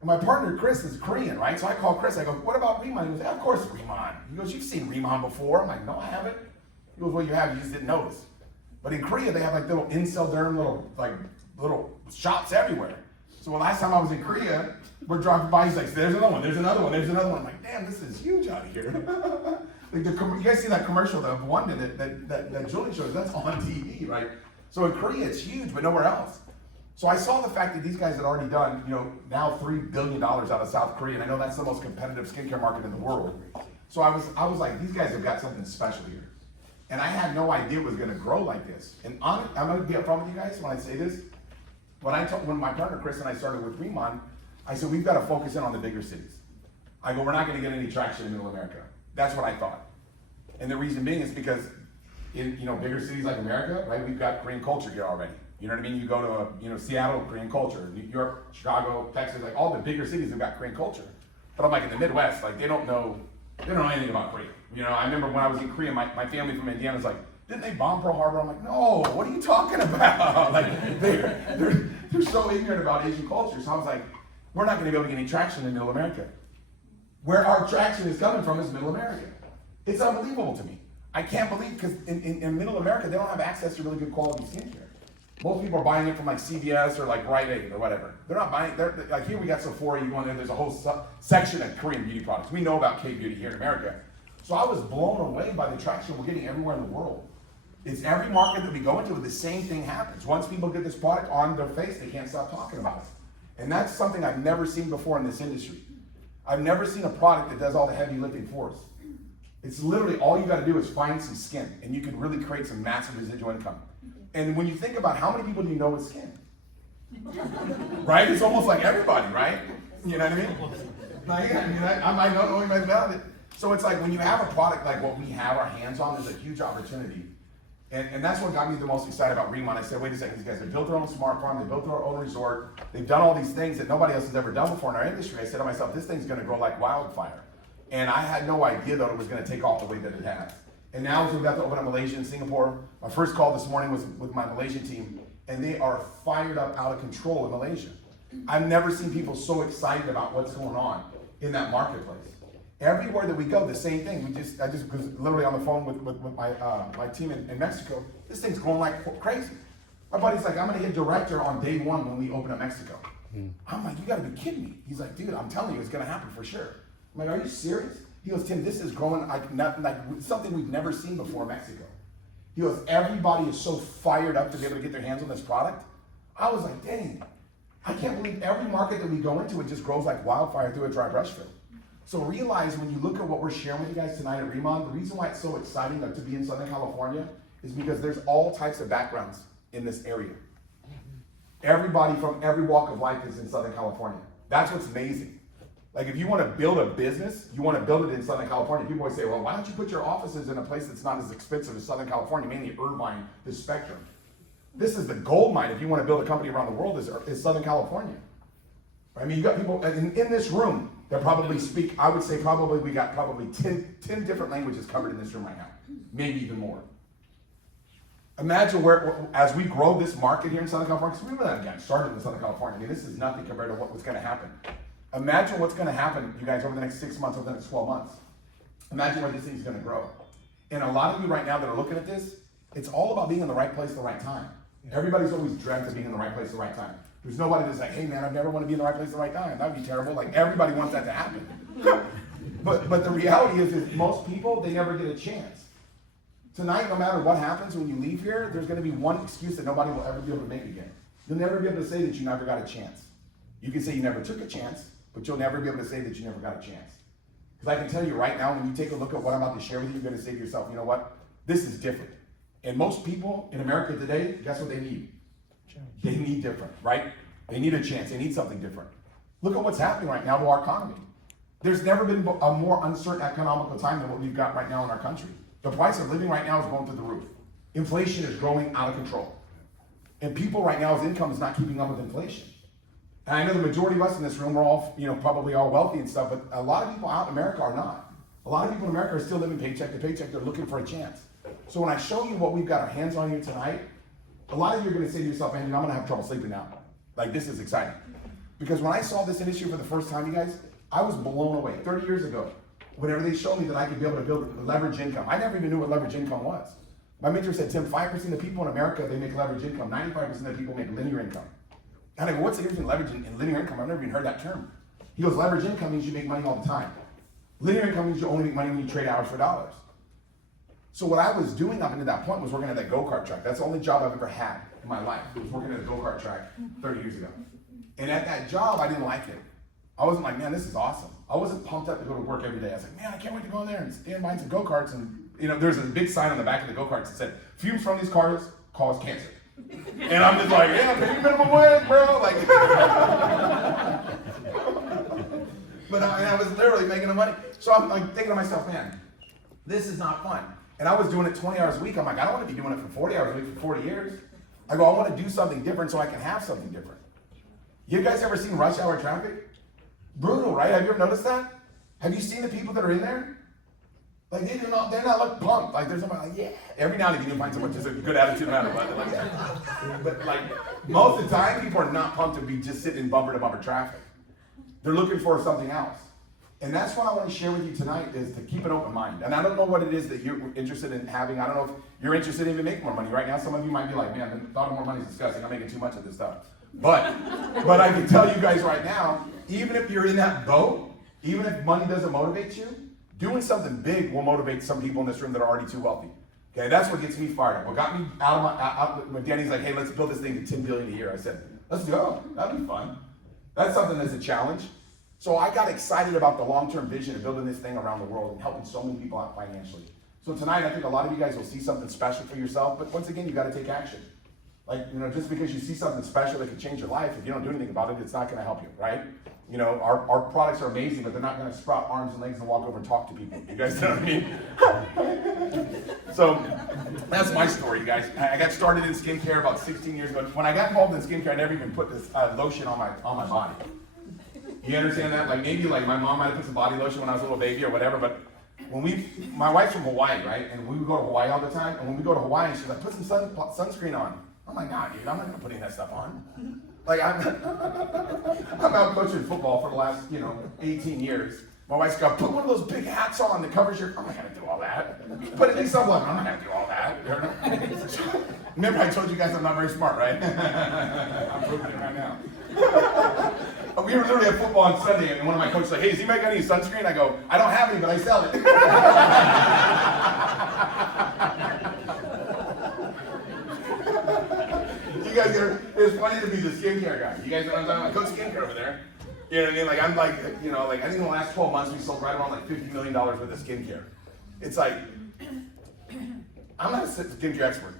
And my partner, Chris, is Korean, right? So I call Chris. I go, what about Riman? He goes, yeah, of course, Riman. He goes, you've seen Riman before. I'm like, no, I haven't. He goes, well, you have. You just didn't notice. But in Korea, they have like little incel derm, little shops everywhere. So the last time I was in Korea, we're driving by, he's like, there's another one, there's another one, there's another one. I'm like, damn, this is huge out here. Like you guys see that commercial, the one that Julie shows, that's on TV, right? So in Korea, it's huge, but nowhere else. So I saw the fact that these guys had already done, now $3 billion out of South Korea, and I know that's the most competitive skincare market in the world. So I was like, these guys have got something special here. And I had no idea it was gonna grow like this. And I'm gonna be upfront with you guys when I say this. When my partner Chris and I started with Riman, I said, we've got to focus in on the bigger cities. I go, we're not going to get any traction in Middle America. That's what I thought. And the reason being is because in bigger cities like America, right, we've got Korean culture here already. You know what I mean? You go to Seattle, Korean culture, New York, Chicago, Texas, like all the bigger cities have got Korean culture. But I'm like in the Midwest, like they don't know anything about Korea. I remember when I was in Korea, my family from Indiana was like, didn't they bomb Pearl Harbor? I'm like, no, what are you talking about? Like they're so ignorant about Asian culture. So I was like, we're not going to be able to get any traction in Middle America. Where our traction is coming from is Middle America. It's unbelievable to me. I can't believe, because in Middle America, they don't have access to really good quality skincare. Most people are buying it from like CVS or like Rite Aid or whatever. They're not buying, like here we got Sephora, you go in there's a whole section of Korean beauty products. We know about K-Beauty here in America. So I was blown away by the traction we're getting everywhere in the world. It's every market that we go into, the same thing happens. Once people get this product on their face, they can't stop talking about it. And that's something I've never seen before in this industry. I've never seen a product that does all the heavy lifting for us. It's literally all you gotta do is find some skin, and you can really create some massive residual income. And when you think about how many people do you know with skin? Right? It's almost like everybody, right? You know what I mean? I might not know anybody about it. So it's like when you have a product like what we have our hands on, there's a huge opportunity. And that's what got me the most excited about Riman. I said, wait a second, these guys have built their own smart farm, they built their own resort, they've done all these things that nobody else has ever done before in our industry. I said to myself, this thing's gonna grow like wildfire. And I had no idea that it was gonna take off the way that it has. And now as we're about to open up Malaysia and Singapore, my first call this morning was with my Malaysian team, and they are fired up out of control in Malaysia. I've never seen people so excited about what's going on in that marketplace. Everywhere that we go, the same thing. I just was literally on the phone with my team in Mexico. This thing's growing like crazy. My buddy's like, I'm gonna hit director on day one when we open up Mexico. I'm like, you gotta be kidding me. He's like, dude, I'm telling you, it's gonna happen for sure. I'm like, are you serious? He goes, Tim, this is growing like something we've never seen before in Mexico. He goes, everybody is so fired up to be able to get their hands on this product. I was like, dang, I can't believe every market that we go into, it just grows like wildfire through a dry brush fill. So realize when you look at what we're sharing with you guys tonight at Riman, the reason why it's so exciting to be in Southern California is because there's all types of backgrounds in this area. Everybody from every walk of life is in Southern California. That's what's amazing. Like if you want to build a business, you want to build it in Southern California. People always say, well, why don't you put your offices in a place that's not as expensive as Southern California, mainly Irvine, this spectrum. This is the gold mine if you want to build a company around the world is Southern California. I mean, you got people in this room that probably speak, I would say probably we got probably 10 different languages covered in this room right now, maybe even more. Imagine as we grow this market here in Southern California, because we really haven't gotten started in Southern California. I mean, this is nothing compared to what's going to happen. Imagine what's going to happen, you guys, over the next 6 months, over the next 12 months. Imagine where this thing's going to grow. And a lot of you right now that are looking at this, it's all about being in the right place at the right time. Everybody's always dreamt of being in the right place at the right time. There's nobody that's like, hey man, I never want to be in the right place at the right time. That'd be terrible. Like everybody wants that to happen. but the reality is most people, they never get a chance. Tonight, no matter what happens when you leave here, there's going to be one excuse that nobody will ever be able to make again. You'll never be able to say that you never got a chance. You can say you never took a chance, but you'll never be able to say that you never got a chance. Because I can tell you right now, when you take a look at what I'm about to share with you, you're going to say to yourself, you know what? This is different. And most people in America today, guess what they need? They need different, right? They need a chance. They need something different. Look at what's happening right now to our economy. There's never been a more uncertain economical time than what we've got right now in our country. The price of living right now is going through the roof. Inflation is growing out of control. And people right now's income is not keeping up with inflation. And I know the majority of us in this room are all, probably all wealthy and stuff, but a lot of people out in America are not. A lot of people in America are still living paycheck to paycheck. They're looking for a chance. So when I show you what we've got our hands on here tonight, a lot of you are going to say to yourself, man, I'm going to have trouble sleeping now. Like, this is exciting. Because when I saw this industry for the first time, you guys, I was blown away. 30 years ago, whenever they showed me that I could be able to build leverage income, I never even knew what leverage income was. My mentor said, Tim, 5% of people in America, they make leverage income. 95% of people make linear income. And I go, what's the difference between leverage and linear income? I've never even heard that term. He goes, leverage income means you make money all the time. Linear income means you only make money when you trade hours for dollars. So what I was doing up until that point was working at that go-kart track. That's the only job I've ever had in my life. It was working at a go-kart track 30 years ago. And at that job, I didn't like it. I wasn't like, man, this is awesome. I wasn't pumped up to go to work every day. I was like, man, I can't wait to go in there and stand behind some go-karts. And there's a big sign on the back of the go-karts that said, fumes from these cars cause cancer. And I'm just like, yeah, pay me minimum wage, bro. Like, but I was literally making the money. So I'm like thinking to myself, man, this is not fun. And I was doing it 20 hours a week. I'm like, I don't want to be doing it for 40 hours a week for 40 years. I go, I want to do something different so I can have something different. You guys ever seen rush hour traffic? Brutal, right? Have you ever noticed that? Have you seen the people that are in there? Like, they're not like pumped. Like, there's somebody like, yeah. Every now and then you can find someone just a good attitude matter. But like, most of the time, people are not pumped to be just sitting in bumper to bumper traffic. They're looking for something else. And that's what I want to share with you tonight is to keep an open mind. And I don't know what it is that you're interested in having. I don't know if you're interested in even making more money right now. Some of you might be like, man, the thought of more money is disgusting. I'm making too much of this stuff. But I can tell you guys right now, even if you're in that boat, even if money doesn't motivate you, doing something big will motivate some people in this room that are already too wealthy. Okay, that's what gets me fired up. What got me out when Danny's like, hey, let's build this thing to 10 billion a year. I said, let's go. That'd be fun. That's something that's a challenge. So I got excited about the long-term vision of building this thing around the world and helping so many people out financially. So tonight, I think a lot of you guys will see something special for yourself, but once again, you got to take action. Like, just because you see something special that could change your life, if you don't do anything about it, it's not going to help you, right? Our products are amazing, but they're not going to sprout arms and legs and walk over and talk to people. You guys know what I mean? So that's my story, you guys. I got started in skincare about 16 years ago. When I got involved in skincare, I never even put this lotion on my body. You understand that? Like maybe like my mom might have put some body lotion when I was a little baby or whatever, but my wife's from Hawaii, right? And we would go to Hawaii all the time. And when we go to Hawaii, she's like, put some sunscreen on. I'm like, nah, dude, I'm not gonna put any of that stuff on. Like I'm out coaching football for the last, 18 years. My wife's got, put one of those big hats on that covers your, I'm not gonna do all that. Put it in sunblock, I'm not gonna do all that. Remember I told you guys I'm not very smart, right? I'm proving it right now. We were literally at football on Sunday, and one of my coaches was like, hey, does he make any sunscreen? I go, I don't have any, but I sell it. You guys, it's funny to be the skincare guy. You guys know what I'm talking about? Coach Skincare over there. You know what I mean? Like, I'm like, I think in the last 12 months, we sold right around like $50 million worth of skincare. It's like, I'm not a skincare expert.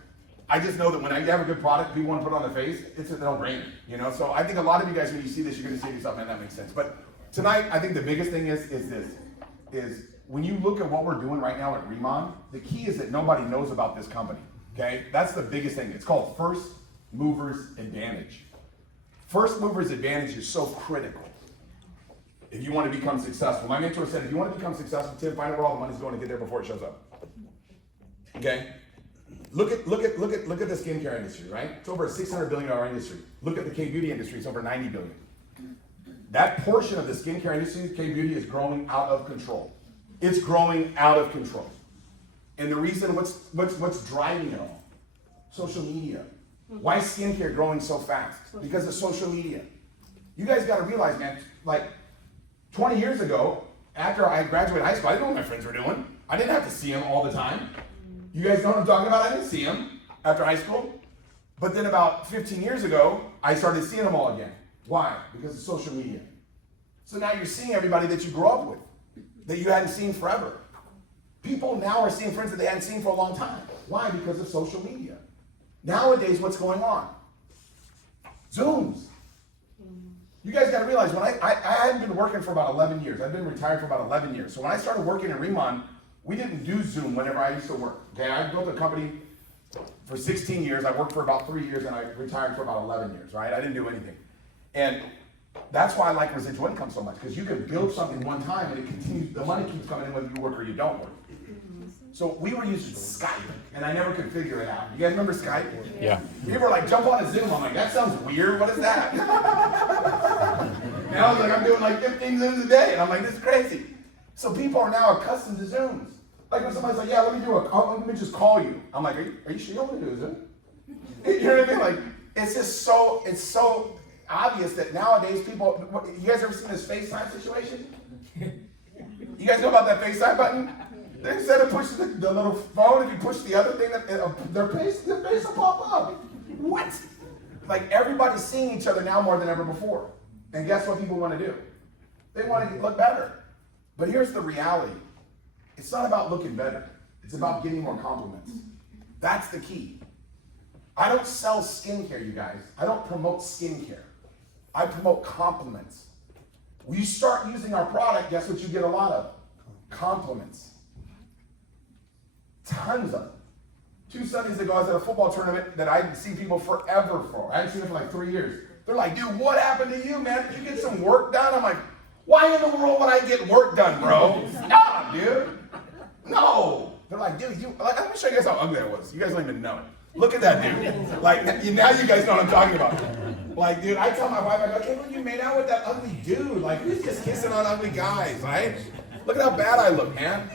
I just know that when I have a good product, people want to put it on their face, it's a no-brainer, So I think a lot of you guys, when you see this, you're going to say to yourself, man, that makes sense. But tonight, I think the biggest thing is when you look at what we're doing right now at Riman, the key is that nobody knows about this company, okay? That's the biggest thing. It's called First Movers Advantage. First Movers Advantage is so critical if you want to become successful. My mentor said, if you want to become successful, Tim, find out where all the money's going to get there before it shows up, okay? Look at the skincare industry, right? It's over a $600 billion industry. Look at the K-Beauty industry, it's over $90 billion. That portion of the skincare industry, K-Beauty, is growing out of control. It's growing out of control. And the reason, what's driving it all? Social media. Why is skincare growing so fast? Because of social media. You guys gotta realize, man, like 20 years ago, after I graduated high school, I didn't know what my friends were doing. I didn't have to see them all the time. You guys know what I'm talking about? I didn't see them after high school. But then about 15 years ago, I started seeing them all again. Why? Because of social media. So now you're seeing everybody that you grew up with, that you hadn't seen forever. People now are seeing friends that they hadn't seen for a long time. Why? Because of social media. Nowadays, what's going on? Zooms. You guys got to realize, when I hadn't been working for about 11 years. I've been retired for about 11 years. So when I started working in Riman, we didn't do Zoom whenever I used to work. Okay, I built a company for 16 years. I worked for about 3 years, and I retired for about 11 years, right? I didn't do anything. And That's why I like residual income so much, because you can build something one time and it continues, the money keeps coming in whether you work or you don't work. So we were using Skype, and I never could figure it out. You guys remember Skype? Yeah. People were like, jump on a Zoom. I'm like, that sounds weird. What is that? And I was like, I'm doing like 15 Zooms a day. And I'm like, this is crazy. So people are now accustomed to Zooms. Like when somebody's like, yeah, let me just call you. I'm like, are you sure you want to do a Zoom? You know what I mean? Like, it's so obvious that nowadays people, you guys ever seen this FaceTime situation? You guys know about that FaceTime button? Instead of pushing the little phone, if you push the other thing, their face will pop up. What? Like everybody's seeing each other now more than ever before. And guess what people want to do? They want to look better. But here's the reality. It's not about looking better. It's about getting more compliments. That's the key. I don't sell skincare, you guys. I don't promote skincare. I promote compliments. When you start using our product, guess what you get a lot of? Compliments. Tons of them. 2 Sundays ago, I was at a football tournament that I hadn't seen people forever for. I hadn't seen them for like 3 years. They're like, dude, what happened to you, man? Did you get some work done? I'm like, why in the world would I get work done, bro? Stop, dude. No. They're like, dude, let me show you guys how ugly I was. You guys don't even know it. Look at that dude. Like, now you guys know what I'm talking about. Like, dude, I tell my wife, I go, okay, look, you made out with that ugly dude. Like, who's just kissing on ugly guys, right? Look at how bad I look, man.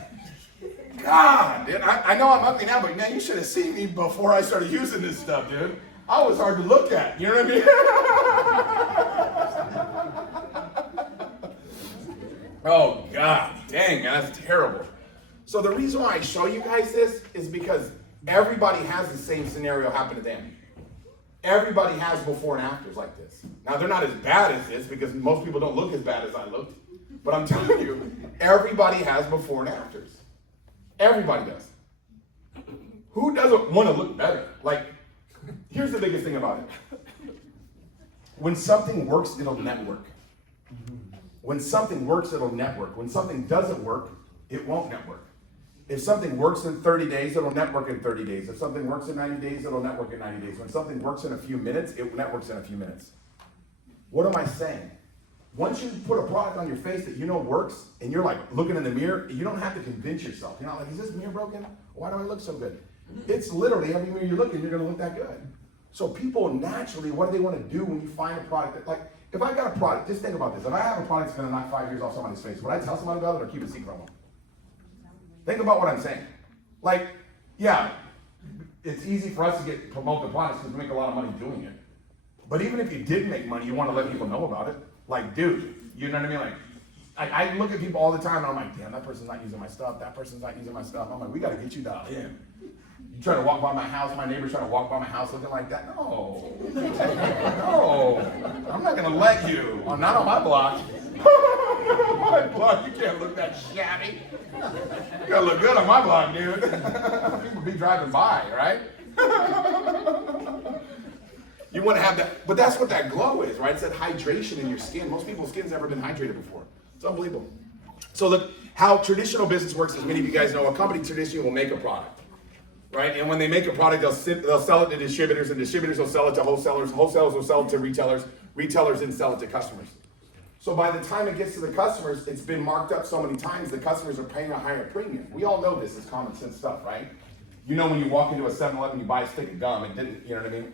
God, dude, I know I'm ugly now, but man, you should have seen me before I started using this stuff, dude. I was hard to look at, you know what I mean? Oh, God, dang, man, that's terrible. So the reason why I show you guys this is because everybody has the same scenario happen to them. Everybody has before and afters like this. Now, they're not as bad as this because most people don't look as bad as I looked. But I'm telling you, everybody has before and afters. Everybody does. Who doesn't want to look better? Like, here's the biggest thing about it. When something works, it'll network. When something works, it'll network. When something doesn't work, it won't network. If something works in 30 days, it'll network in 30 days. If something works in 90 days, it'll network in 90 days. When something works in a few minutes, it networks in a few minutes. What am I saying? Once you put a product on your face that you know works, and you're like looking in the mirror, you don't have to convince yourself. You're not like, is this mirror broken? Why do I look so good? It's literally every mirror you look in, you're gonna look that good. So people naturally, what do they want to do when you find a product that, like, if I got a product, just think about this. If I have a product that's gonna knock 5 years off somebody's face, would I tell somebody about it or keep it secret from them? Think about what I'm saying. Like, yeah, it's easy for us to promote the products because we make a lot of money doing it. But even if you did make money, you want to let people know about it. Like, dude, you know what I mean? Like, I look at people all the time and I'm like, damn, that person's not using my stuff. That person's not using my stuff. I'm like, we got to get you dialed in. You try to walk by my house, my neighbor's trying to walk by my house looking like that. No. No. I'm not going to let you. Well, not on my block. My block, you can't look that shabby. You gotta look good on my block, dude. People be driving by, right? You want to have that, but that's what that glow is, right? It's that hydration in your skin. Most people's skin's never been hydrated before. It's unbelievable. So look, how traditional business works, as many of you guys know, a company traditionally will make a product, right? And when they make a product, they'll sell it to distributors, and distributors will sell it to wholesalers. Wholesalers will sell it to retailers. Retailers then sell it to customers. So by the time it gets to the customers, it's been marked up so many times, the customers are paying a higher premium. We all know this is common sense stuff, right? You know when you walk into a 7-Eleven, you buy a stick of gum, it didn't, you know what I mean?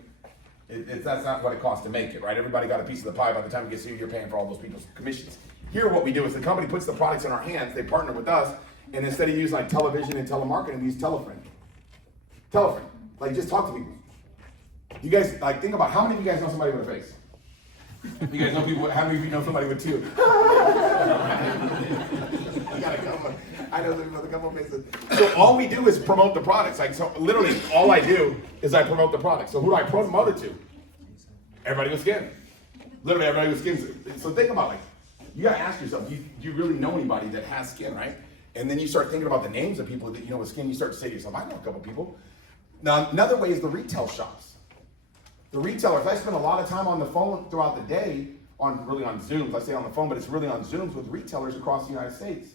That's not what it costs to make it, right? Everybody got a piece of the pie. By the time it gets to you, you're paying for all those people's commissions. Here, what we do is the company puts the products in our hands, they partner with us, and instead of using like television and telemarketing, we use telefriend. Telefriend, like just talk to people. You guys, like think about how many of you guys know somebody with a face? You guys know people, how many of you know somebody with 2? You got a couple. I know there's a couple of faces. So all we do is promote the products. Like, so literally all I do is I promote the product. So who do I promote it to? Everybody with skin. Literally everybody with skin. So think about, like, you gotta ask yourself, do you really know anybody that has skin, right? And then you start thinking about the names of people that you know with skin, you start to say to yourself, I know a couple people. Now, another way is the retail shops. The retailers, I spend a lot of time on the phone throughout the day, on Zooms. I say on the phone, but it's really on Zooms with retailers across the United States.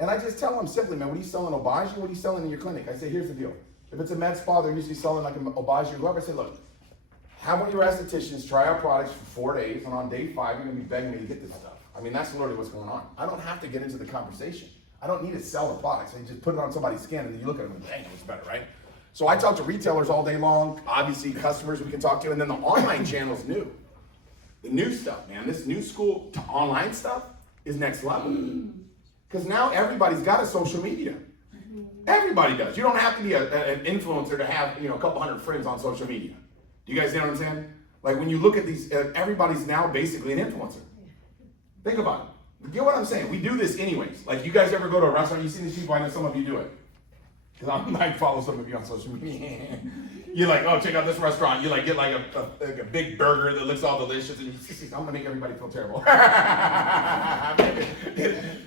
And I just tell them simply, man, what are you selling Obagi? What are you selling in your clinic? I say, here's the deal. If it's a med spa, they're usually selling like an Obagi or whoever. I say, look, have one of your estheticians try our products for 4 days, and on day 5, you're gonna be begging me to get this stuff. I mean, that's literally what's going on. I don't have to get into the conversation. I don't need to sell the products. I just put it on somebody's skin, and then you look at them and dang, it's better, right? So I talk to retailers all day long, obviously customers we can talk to, and then the online channel's new. The new stuff, man, this new school to online stuff is next level. Because now everybody's got a social media. Everybody does. You don't have to be an influencer to have, a couple hundred friends on social media. Do you guys know what I'm saying? Like when you look at these, everybody's now basically an influencer. Think about it. You get what I'm saying? We do this anyways. Like you guys ever go to a restaurant, you see these people, I know some of you do it. Because I might follow some of you on social media. You're like, oh, check out this restaurant. You like get like a big burger that looks all delicious, and I'm gonna make everybody feel terrible.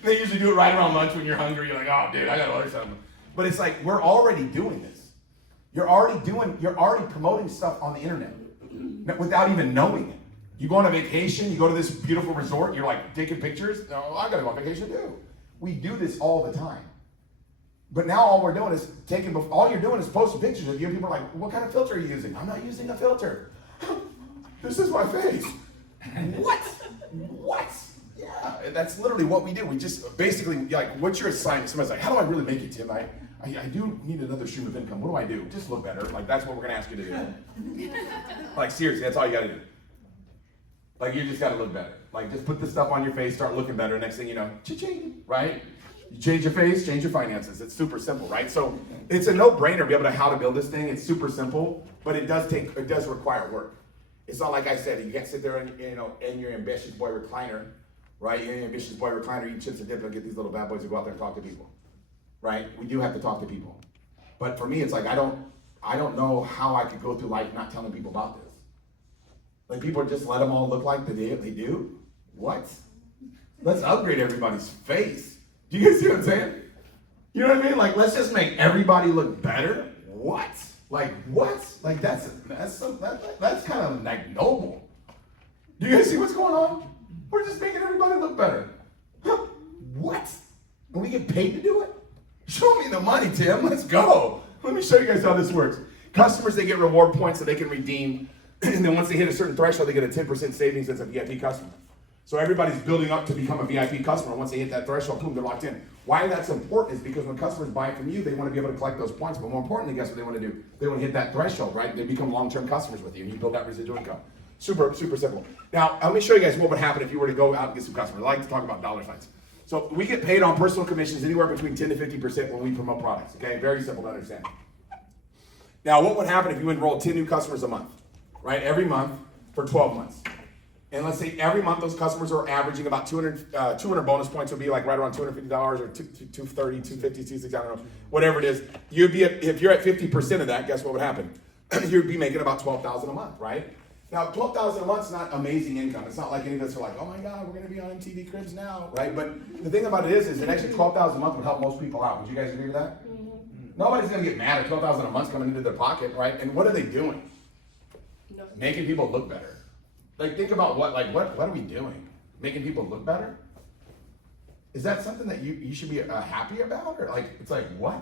They usually do it right around lunch when you're hungry. You're like, oh, dude, I gotta order something. But it's like we're already doing this. You're already promoting stuff on the internet without even knowing it. You go on a vacation, you go to this beautiful resort, you're like taking pictures. No, I gotta go on vacation too. We do this all the time. But now all we're doing is all you're doing is posting pictures of you, and people are like, what kind of filter are you using? I'm not using a filter. This is my face. What? What? Yeah, and that's literally what we do. We just basically, like, what's your assignment? Somebody's like, how do I really make it, Tim? I do need another stream of income. What do I do? Just look better. Like, that's what we're gonna ask you to do. Like, seriously, that's all you gotta do. Like, you just gotta look better. Like, just put the stuff on your face, start looking better. Next thing you know, cha-ching, right? You change your face, change your finances. It's super simple, right? So it's a no-brainer to be able to how to build this thing. It's super simple, but it does require work. It's not like I said, you can't sit there and in your ambitious boy recliner, right? You're in your ambitious boy recliner, eat chips and dip, and get these little bad boys to go out there and talk to people, right? We do have to talk to people. But for me, it's like I don't know how I could go through life not telling people about this. Like people just let them all look like they do? What? Let's upgrade everybody's face. Do you guys see what I'm saying? You know what I mean? Like, let's just make everybody look better. What? Like, what? Like, that's kind of like noble. Do you guys see what's going on? We're just making everybody look better. Huh? What? And we get paid to do it? Show me the money, Tim. Let's go. Let me show you guys how this works. Customers, they get reward points that they can redeem. And then once they hit a certain threshold, they get a 10% savings as a VIP customer. So everybody's building up to become a VIP customer. Once they hit that threshold, boom, they're locked in. Why that's important is because when customers buy from you, they want to be able to collect those points. But more importantly, guess what they want to do? They want to hit that threshold, right? They become long-term customers with you, and you build that residual income. Super, super simple. Now, let me show you guys what would happen if you were to go out and get some customers. I like to talk about dollar signs. So we get paid on personal commissions anywhere between 10 to 50% when we promote products, okay? Very simple to understand. Now, what would happen if you enrolled 10 new customers a month, right? Every month for 12 months. And let's say every month those customers are averaging about 200 bonus points, would be like right around $250 or $230, $250, $260, I don't know, whatever it is. You'd be if you're at 50% of that, guess what would happen? You'd be making about $12,000 a month, right? Now, $12,000 a month is not amazing income. It's not like any of us are like, oh my God, we're gonna be on MTV Cribs now, right? But the thing about it is an extra $12,000 a month would help most people out. Would you guys agree with that? Mm-hmm. Nobody's gonna get mad at $12,000 a month coming into their pocket, right? And what are they doing? No. Making people look better. Like, think about what are we doing? Making people look better? Is that something that you should be happy about? Or like, it's like, what?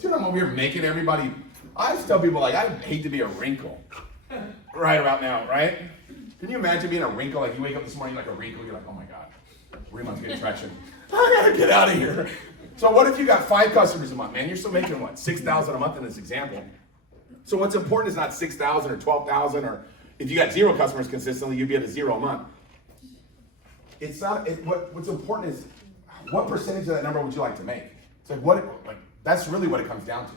Dude, I'm over here making everybody, I just tell people, like, I hate to be a wrinkle right about now, right? Can you imagine being a wrinkle? Like, you wake up this morning like a wrinkle, you're like, oh my God, Riman's getting traction. I gotta get out of here. So what if you got 5 customers a month, man? You're still making what, $6,000 a month in this example. So what's important is not 6,000 or 12,000, or if you got 0 customers consistently, you'd be at a 0 a month. It's not, what's important is what percentage of that number would you like to make? It's like, that's really what it comes down to.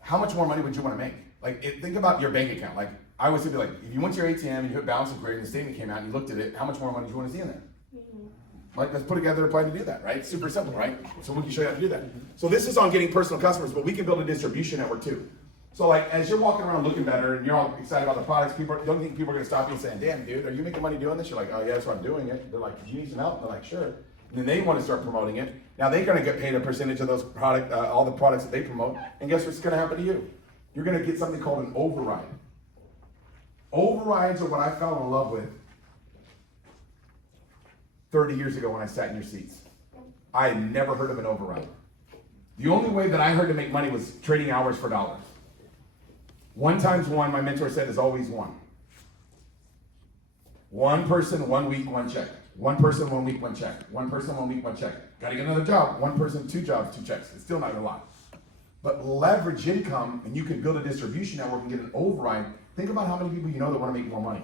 How much more money would you want to make? Like, think about your bank account. Like, I always say, like, if you went to your ATM and you hit balance inquiry and the statement came out and you looked at it, how much more money do you want to see in there? Mm-hmm. Like, let's put together a plan to do that, right? Super simple, right? So we can show you how to do that. So this is on getting personal customers, but we can build a distribution network too. So like, as you're walking around looking better and you're all excited about the products, don't think people are gonna stop you and saying, damn dude, are you making money doing this? You're like, oh yeah, that's why I'm doing it. They're like, do you need some help? And they're like, sure. And then they wanna start promoting it. Now they're gonna get paid a percentage of those all the products that they promote. And guess what's gonna happen to you? You're gonna get something called an override. Overrides are what I fell in love with 30 years ago when I sat in your seats. I had never heard of an override. The only way that I heard to make money was trading hours for dollars. 1 times 1, my mentor said, is always 1. 1 person, 1 week, 1 check. 1 person, 1 week, 1 check. 1 person, 1 week, 1 check. Got to get another job. 1 person, 2 jobs, 2 checks. It's still not a lot. But leverage income, and you can build a distribution network and get an override. Think about how many people you know that want to make more money.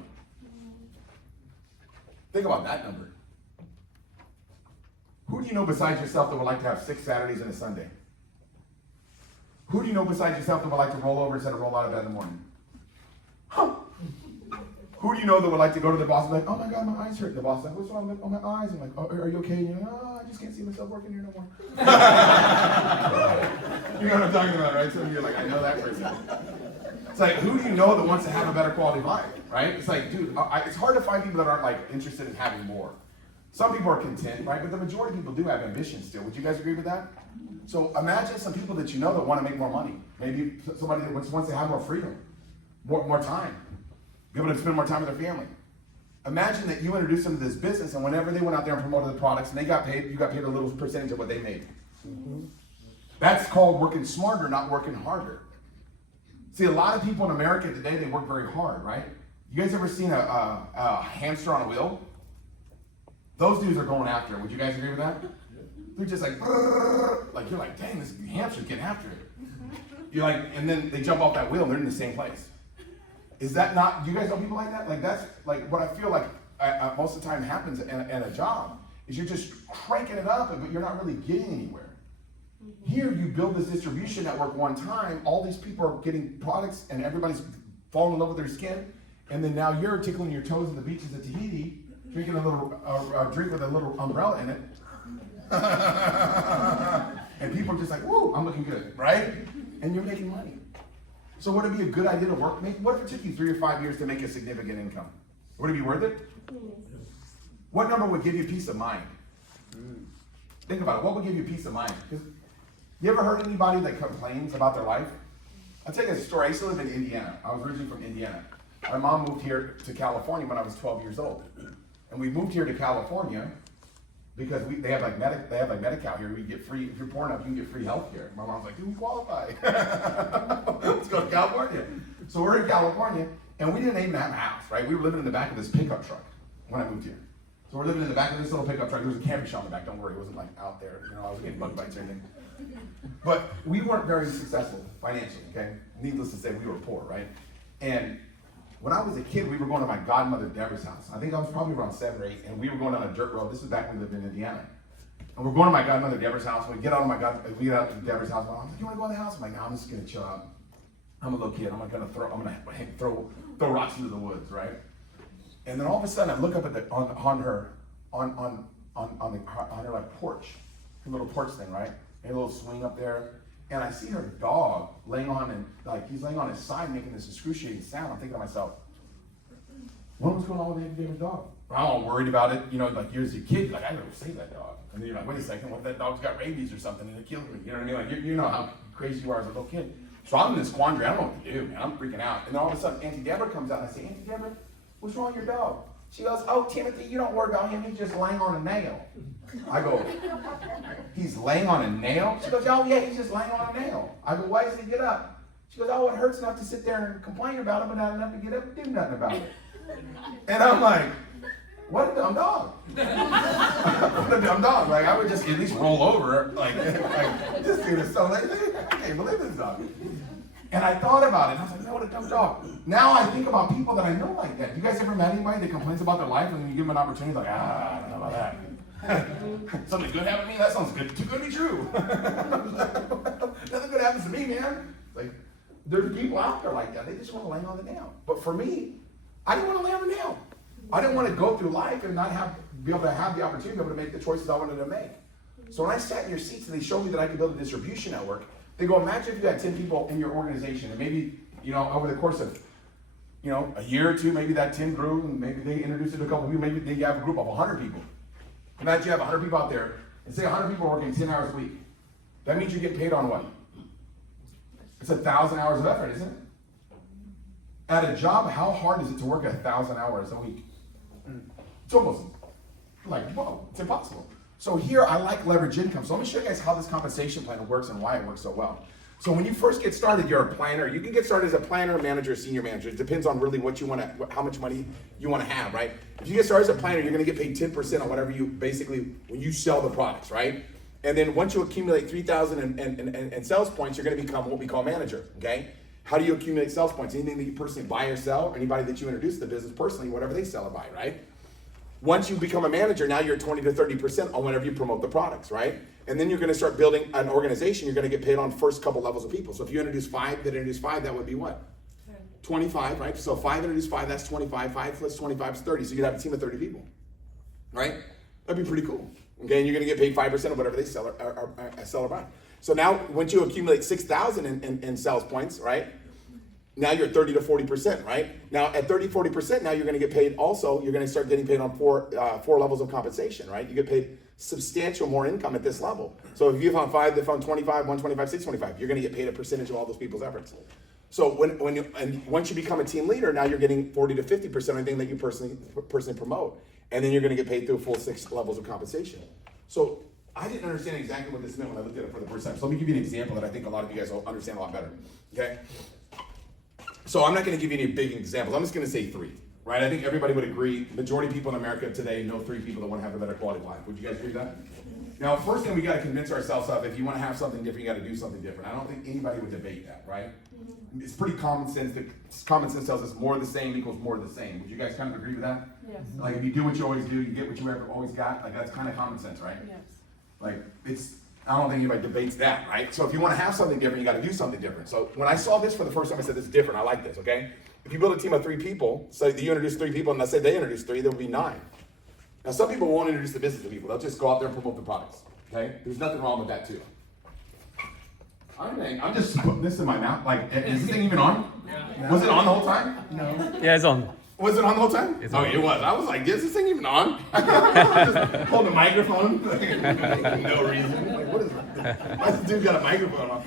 Think about that number. Who do you know besides yourself that would like to have 6 Saturdays and a Sunday? Who do you know besides yourself that would like to roll over instead of roll out of bed in the morning? Huh. Who do you know that would like to go to the boss and be like, oh my God, my eyes hurt. The boss is like, what's wrong? I'm like, oh, my eyes. I'm like, oh, are you okay? And you're like, oh, I just can't see myself working here no more. You know what I'm talking about, right? So you're like, I know that person. It's like, who do you know that wants to have a better quality of life, right? It's like, dude, it's hard to find people that aren't like interested in having more. Some people are content, right? But the majority of people do have ambition still. Would you guys agree with that? So imagine some people that you know that want to make more money. Maybe somebody that wants to have more freedom, more time, be able to spend more time with their family. Imagine that you introduced them to this business, and whenever they went out there and promoted the products and they got paid, you got paid a little percentage of what they made. Mm-hmm. That's called working smarter, not working harder. See, a lot of people in America today, they work very hard, right? You guys ever seen a hamster on a wheel? Those dudes are going after it. Would you guys agree with that? They're just like you're like, dang, this hamster's getting after it. You're like, and then they jump off that wheel and they're in the same place. Is that not, do you guys know people like that? Like that's like what I feel like most of the time happens in a job is you're just cranking it up, but you're not really getting anywhere. Here you build this distribution network one time, all these people are getting products and everybody's falling in love with their skin, and then now you're tickling your toes on the beaches of Tahiti, drinking a little drink with a little umbrella in it. And people are just like, woo, I'm looking good, right? And you're making money. So would it be a good idea to work? What if it took you 3 or 5 years to make a significant income? Would it be worth it? What number would give you peace of mind? Think about it. What would give you peace of mind? You ever heard anybody that complains about their life? I'll tell you a story. I used to live in Indiana. I was originally from Indiana. My mom moved here to California when I was 12 years old. And we moved here to California because they have like Medi-Cal here. We get free, if you're poor enough, you can get free health care. My mom's like, do we qualify? Let's go to California. So we're in California, and we didn't even have a house, right? We were living in the back of this pickup truck when I moved here. So we're living in the back of this little pickup truck. There was a camping shop in the back, don't worry, it wasn't like out there. You know, I was getting bug bites or anything. But we weren't very successful financially, okay? Needless to say, we were poor, right? And when I was a kid, we were going to my godmother Deborah's house. I think I was probably around 7 or 8, and we were going down a dirt road. This was back when we lived in Indiana. And we're going to my godmother Deborah's house. When we get out to Deborah's house, my mom's like, you want to go in the house? I'm like, no, I'm just gonna chill out. I'm a little kid. I'm gonna throw rocks into the woods, right? And then all of a sudden, I look up at on her like porch, her little porch thing, right? A little swing up there. And I see her dog laying on and like he's laying on his side making this excruciating sound. I'm thinking to myself, what was going on with David's dog? I'm all worried about it, you know, like you're as a kid, you're like, I gotta save that dog. And then you're like, wait a second, what if that dog's got rabies or something and it killed me? You know what I mean? Like you know how crazy you are as a little kid. So I'm in this quandary, I don't know what to do, man. I'm freaking out. And then all of a sudden Auntie Deborah comes out and I say, Auntie Deborah, what's wrong with your dog? She goes, oh, Timothy, you don't worry about him, he's just laying on a nail. I go, he's laying on a nail? She goes, oh yeah, he's just laying on a nail. I go, why doesn't he get up? She goes, oh, it hurts enough to sit there and complain about it, but not enough to get up and do nothing about it. And I'm like, what a dumb dog. What a dumb dog. Like, I would just at least roll over. Like this dude is so lazy. I can't believe this dog. And I thought about it, and I was like, no, what a dumb dog. Now I think about people that I know like that. You guys ever met anybody that complains about their life, and then you give them an opportunity, like, I don't know about that. Something good happened to me? That sounds good. Too good to be true. Nothing good happens to me, man. Like, there's people out there like that. They just want to lay on the nail. But for me, I didn't want to lay on the nail. I didn't want to go through life and not be able to have the opportunity to be able to make the choices I wanted to make. So when I sat in your seats and they showed me that I could build a distribution network, they go, imagine if you had 10 people in your organization, and maybe, you know, over the course of, you know, a year or two, maybe that 10 grew, and maybe they introduced it to a couple of people, maybe they have a group of 100 people. Imagine you have 100 people out there, and say 100 people are working 10 hours a week. That means you're getting paid on what? It's 1,000 hours of effort, isn't it? At a job, how hard is it to work 1,000 hours a week? It's almost like, whoa, it's impossible. So here, I like leverage income. So let me show you guys how this compensation plan works and why it works so well. So when you first get started, you're a planner. You can get started as a planner, manager, senior manager. It depends on really what you want to, how much money you want to have, right? If you get started as a planner, you're going to get paid 10% on whatever you basically, when you sell the products, right? And then once you accumulate 3,000 and sales points, you're going to become what we call manager, okay? How do you accumulate sales points? Anything that you personally buy or sell, or anybody that you introduce to the business personally, whatever they sell or buy, right? Once you become a manager, now you're 20 to 30% on whenever you promote the products, right? And then you're going to start building an organization. You're going to get paid on first couple levels of people. So if you introduce 5, that introduce 5, that would be what? 25, right? So 5 introduce 5, that's 25. 5 plus 25 is 30. So you'd have a team of 30 people, right? That'd be pretty cool. Okay, and you're going to get paid 5% of whatever they sell or buy. So now, once you accumulate 6,000 in sales points, right? Now you're 30 to 40%, right? Now at 30, 40%, now you're going to get paid also, you're going to start getting paid on four levels of compensation, right? You get paid substantial more income at this level. So if you found 5, they found 25, 125, 625, you're going to get paid a percentage of all those people's efforts. So once you become a team leader, now you're getting 40 to 50% of anything that you personally promote. And then you're going to get paid through full 6 levels of compensation. So I didn't understand exactly what this meant when I looked at it for the first time. So let me give you an example that I think a lot of you guys will understand a lot better, okay? So I'm not going to give you any big examples. I'm just going to say 3, right? I think everybody would agree. Majority of people in America today know 3 people that want to have a better quality of life. Would you guys agree with that? Now, first thing we got to convince ourselves of, if you want to have something different, you got to do something different. I don't think anybody would debate that, right? It's pretty common sense. Common sense tells us more of the same equals more of the same. Would you guys kind of agree with that? Yes. Like if you do what you always do, you get what you ever always got. Like that's kind of common sense, right? Yes. Like I don't think anybody debates that, right? So if you want to have something different, you got to do something different. So when I saw this for the first time, I said, this is different. I like this, okay? If you build a team of 3 people, say you introduce 3 people, and let's say they introduce 3, there will be 9. Now some people won't introduce the business to people. They'll just go out there and promote the products, okay? There's nothing wrong with that too. I'm just putting this in my mouth. Like, is this thing even on? No. Was it on the whole time? No. Yeah, it's on. Was it on the whole time? It's on. It was. I was like, is this thing even on? Just hold the microphone. No reason. Like, what is it? Why this dude got a microphone on?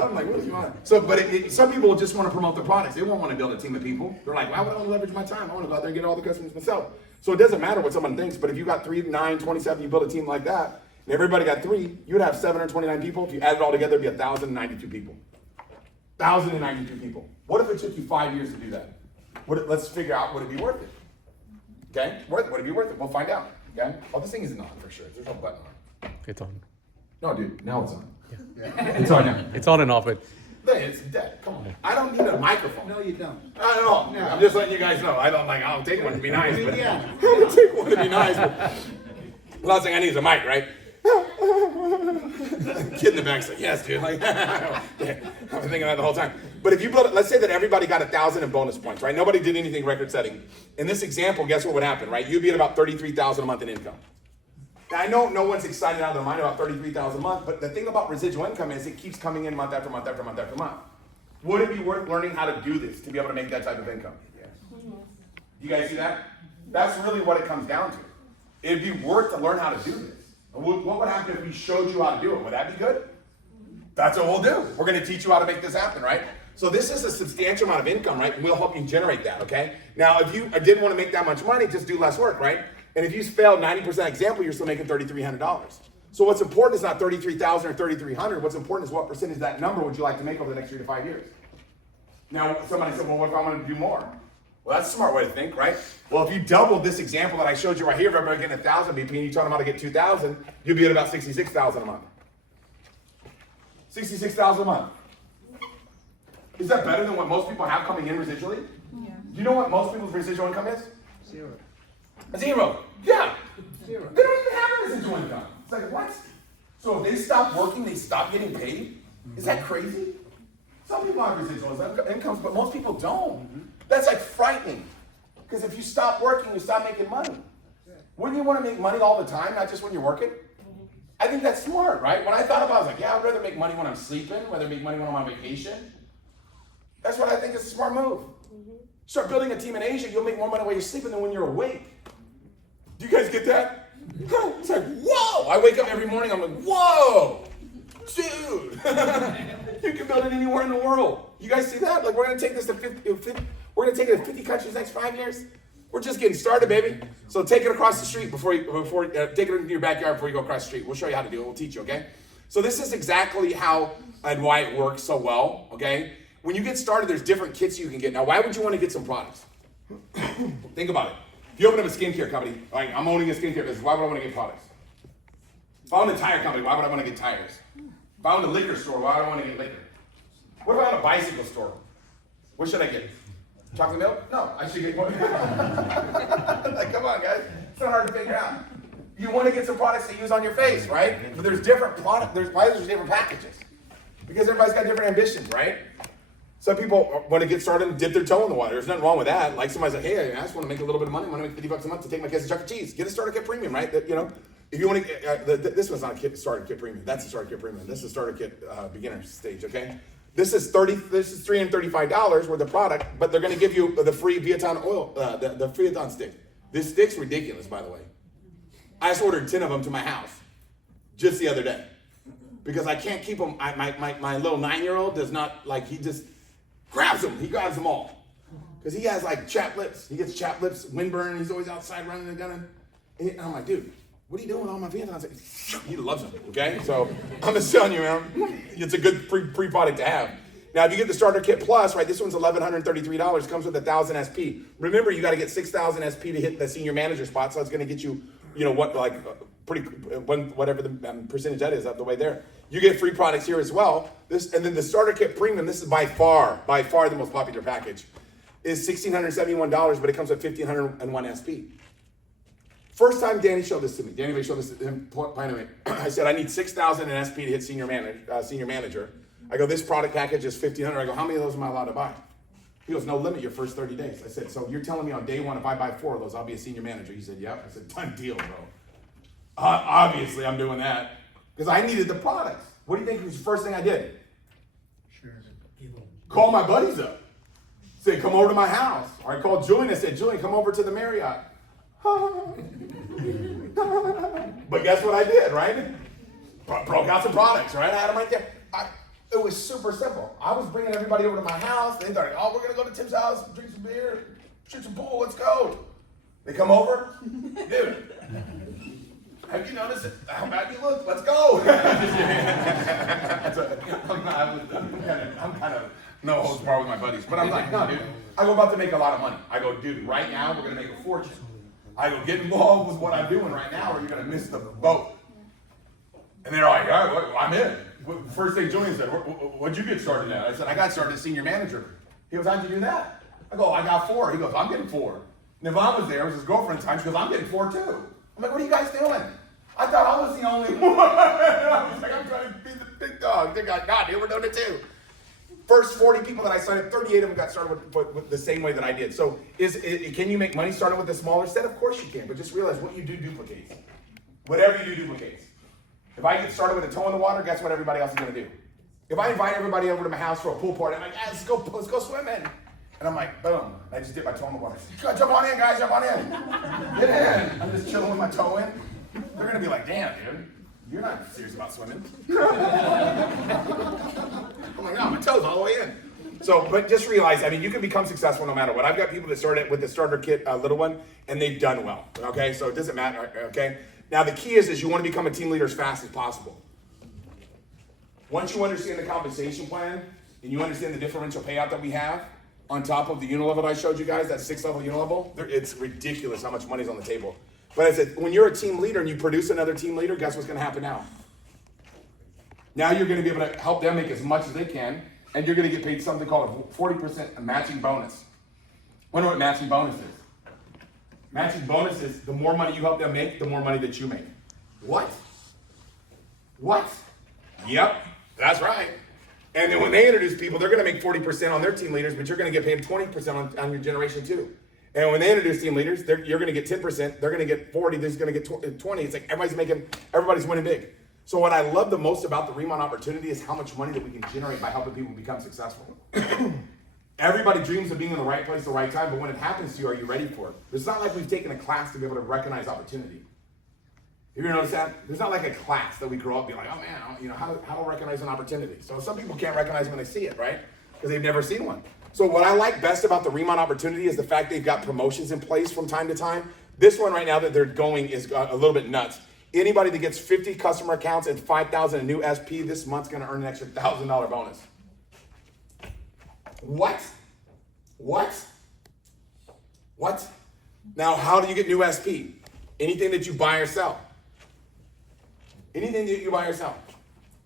I'm like, what is going on? So, but some people just want to promote the products. They won't want to build a team of people. They're like, why would I want to leverage my time? I want to go out there and get all the customers myself. So it doesn't matter what someone thinks, but if you got 3, 9, 27, you build a team like that, and everybody got 3, you'd have 729 people. If you add it all together, it'd be 1,092 people. 1,092 people. What if it took you 5 years to do that? Let's figure out, would it be worth it? Okay? Would it be worth it? We'll find out. Okay? Oh, this thing isn't on for sure. There's no button on. It's on. No, dude, now it's on. Yeah. It's on now. It's on and off, but It's dead. Come on. I don't need a microphone. No, you don't. I don't know. No. I'm just letting you guys know. I'll take one to be nice. But Yeah. I'll take one to be nice. But the last thing I need is a mic, right? Kid in the back's like, yes, dude. Like, I've been thinking that the whole time. But if you build it, let's say that everybody got 1,000 in bonus points, right? Nobody did anything record setting. In this example, guess what would happen, right? You'd be at about 33,000 a month in income. Now, I know no one's excited out of their mind about 33,000 a month, but the thing about residual income is it keeps coming in month after month after month after month. Would it be worth learning how to do this to be able to make that type of income? Yes. You guys see that? That's really what it comes down to. It'd be worth to learn how to do this. What would happen if we showed you how to do it? Would that be good? That's what we'll do. We're going to teach you how to make this happen, right? So this is a substantial amount of income, right? We'll help you generate that, okay? Now, if you didn't want to make that much money, just do less work, right? And if you failed 90% example, you're still making $3,300. So what's important is not 33,000 or 3,300. What's important is what percentage of that number would you like to make over the next 3 to 5 years? Now, somebody said, well, what if I want to do more? Well, that's a smart way to think, right? Well, if you doubled this example that I showed you right here, if everybody getting 1,000 BP and you taught them how to get 2,000, you'd be at about 66,000 a month. 66,000 a month. Is that better than what most people have coming in residually? Yeah. Do you know what most people's residual income is? 0. 0. Yeah. 0. They don't even have a residual income. It's like, what? So if they stop working, they stop getting paid? Is that crazy? Some people have residual incomes, but most people don't. That's like frightening. Because if you stop working, you stop making money. Wouldn't you want to make money all the time, not just when you're working? I think that's smart, right? When I thought about it, I was like, yeah, I'd rather make money when I'm sleeping, rather make money when I'm on vacation. That's what I think is a smart move. Start building a team in Asia, you'll make more money while you're sleeping than when you're awake. Do you guys get that? It's like, whoa! I wake up every morning, I'm like, whoa! Dude! You can build it anywhere in the world. You guys see that? Like, we're gonna take this to 50, we're gonna take it to 50 countries next 5 years. We're just getting started, baby. So take it across the street take it into your backyard before you go across the street. We'll show you how to do it. We'll teach you, okay? So this is exactly how and why it works so well, okay? When you get started, there's different kits you can get. Now, why would you want to get some products? Think about it. If you open up a skincare company, like I'm owning a skincare business, why would I want to get products? If I own a tire company, why would I want to get tires? If I own a liquor store, why would I want to get liquor? What if I own a bicycle store? What should I get? Chocolate milk? No, I should get one. Like, come on, guys. It's not hard to figure out. You want to get some products to use on your face, right? But there's different products. Why there's different packages? Because everybody's got different ambitions, right? Some people want to get started and dip their toe in the water. There's nothing wrong with that. Like somebody's like, hey, I just want to make a little bit of money. I want to make $50 a month to take my kids to Chuck E. Cheese. Get a starter kit premium, right? That, you know, if you want to, this one's not a starter kit premium. That's a starter kit premium. This is a starter kit beginner stage, okay? This is $335 worth of product, but they're going to give you the free Vietnam oil, the Vietnam stick. This stick's ridiculous, by the way. I just ordered 10 of them to my house just the other day because I can't keep them. My little 9-year-old does not, like, he just grabs them. He grabs them all because he has like chapped lips. He gets chapped lips, windburn. He's always outside running and gunning. And I'm like, dude, what are you doing with all my Vietnams? He loves them, okay? So I'm just telling you, man, it's a good free product to have. Now, if you get the starter kit plus, right, this one's $1,133, comes with 1,000 SP. Remember, you got to get 6,000 SP to hit the senior manager spot, so it's going to get you, you know, what, like, whatever the percentage that is up the way there. You get free products here as well. This, and then the starter kit premium, this is by far the most popular package, is $1,671, but it comes with 1,501 SP. First time Danny showed this to me, Danny showed this to him, by the way, I said, I need 6,000 in SP to hit senior manager. I go, this product package is 1,500. I go, how many of those am I allowed to buy? He goes, no limit, your first 30 days. I said, so you're telling me on day one, if I buy 4 of those, I'll be a senior manager? He said, yep. I said, done deal, bro. Obviously, I'm doing that because I needed the products. What do you think was the first thing I did? Sure. Call my buddies up. Said, come over to my house. Or I called Julian and said, Julian, come over to the Marriott. But guess what I did, right? Broke out some products, right? I had them right there. It was super simple. I was bringing everybody over to my house. They thought, oh, we're going to go to Tim's house, drink some beer, shoot some pool, let's go. They come over. Dude, have you noticed how bad you look? Let's go. I'm kind of no holds barred with my buddies. But I'm like, no, dude. I'm about to make a lot of money. I go, dude, right now we're going to make a fortune. I go, get involved with what I'm doing right now or you're going to miss the boat. And they're like, all right, I'm in. First thing Julian said, what'd you get started at? I said, I got started as senior manager. He goes, how'd you do that? I go, I got 4. He goes, I'm getting 4. Nivon was there, it was his girlfriend's time. She goes, I'm getting 4 too. I'm like, what are you guys doing? I thought I was the only one. I was like, I'm trying to be the big dog. They're like, nah, dude, we're doing it too. First 40 people that I signed up, 38 of them got started with the same way that I did. So can you make money starting with a smaller set? Of course you can, but just realize what you do duplicates. Whatever you do duplicates. If I get started with a toe in the water, guess what everybody else is going to do? If I invite everybody over to my house for a pool party, I'm like, let's go swimming. And I'm like, boom, I just dip my toe in the water. Jump on in, guys, jump on in. Get in. I'm just chilling with my toe in. They're going to be like, damn, dude, you're not serious about swimming. I'm like, no, my toe's all the way in. So, but just realize, I mean, you can become successful no matter what. I've got people that started with the starter kit, little one, and they've done well, okay? So it doesn't matter, okay? Now, the key is you want to become a team leader as fast as possible. Once you understand the compensation plan and you understand the differential payout that we have on top of the unilevel that I showed you guys, that 6-level unilevel, it's ridiculous how much money's on the table. But I said, when you're a team leader and you produce another team leader, guess what's going to happen now? Now you're going to be able to help them make as much as they can, and you're going to get paid something called a 40% matching bonus. Wonder what matching bonus is? Matching bonus is the more money you help them make, the more money that you make. What? What? Yep, that's right. And then when they introduce people, they're going to make 40% on their team leaders, but you're going to get paid 20% on your generation too. And when they introduce team leaders, you're going to get 10%, they're going to get 40, they're going to get 20. It's like everybody's winning big. So what I love the most about the Riman opportunity is how much money that we can generate by helping people become successful. Everybody dreams of being in the right place at the right time, but when it happens to you, are you ready for it? It's not like we've taken a class to be able to recognize opportunity. Have you ever noticed that? There's not like a class that we grow up and be like, oh man, how to recognize an opportunity. So some people can't recognize when they see it, right? Because they've never seen one. So what I like best about the Riman opportunity is the fact they've got promotions in place from time to time. This one right now that they're going is a little bit nuts. Anybody that gets 50 customer accounts and 5,000 in new SP this month's gonna earn an extra $1,000 bonus. What? What? What? Now, how do you get new SP? Anything that you buy or sell. Anything that you buy or sell.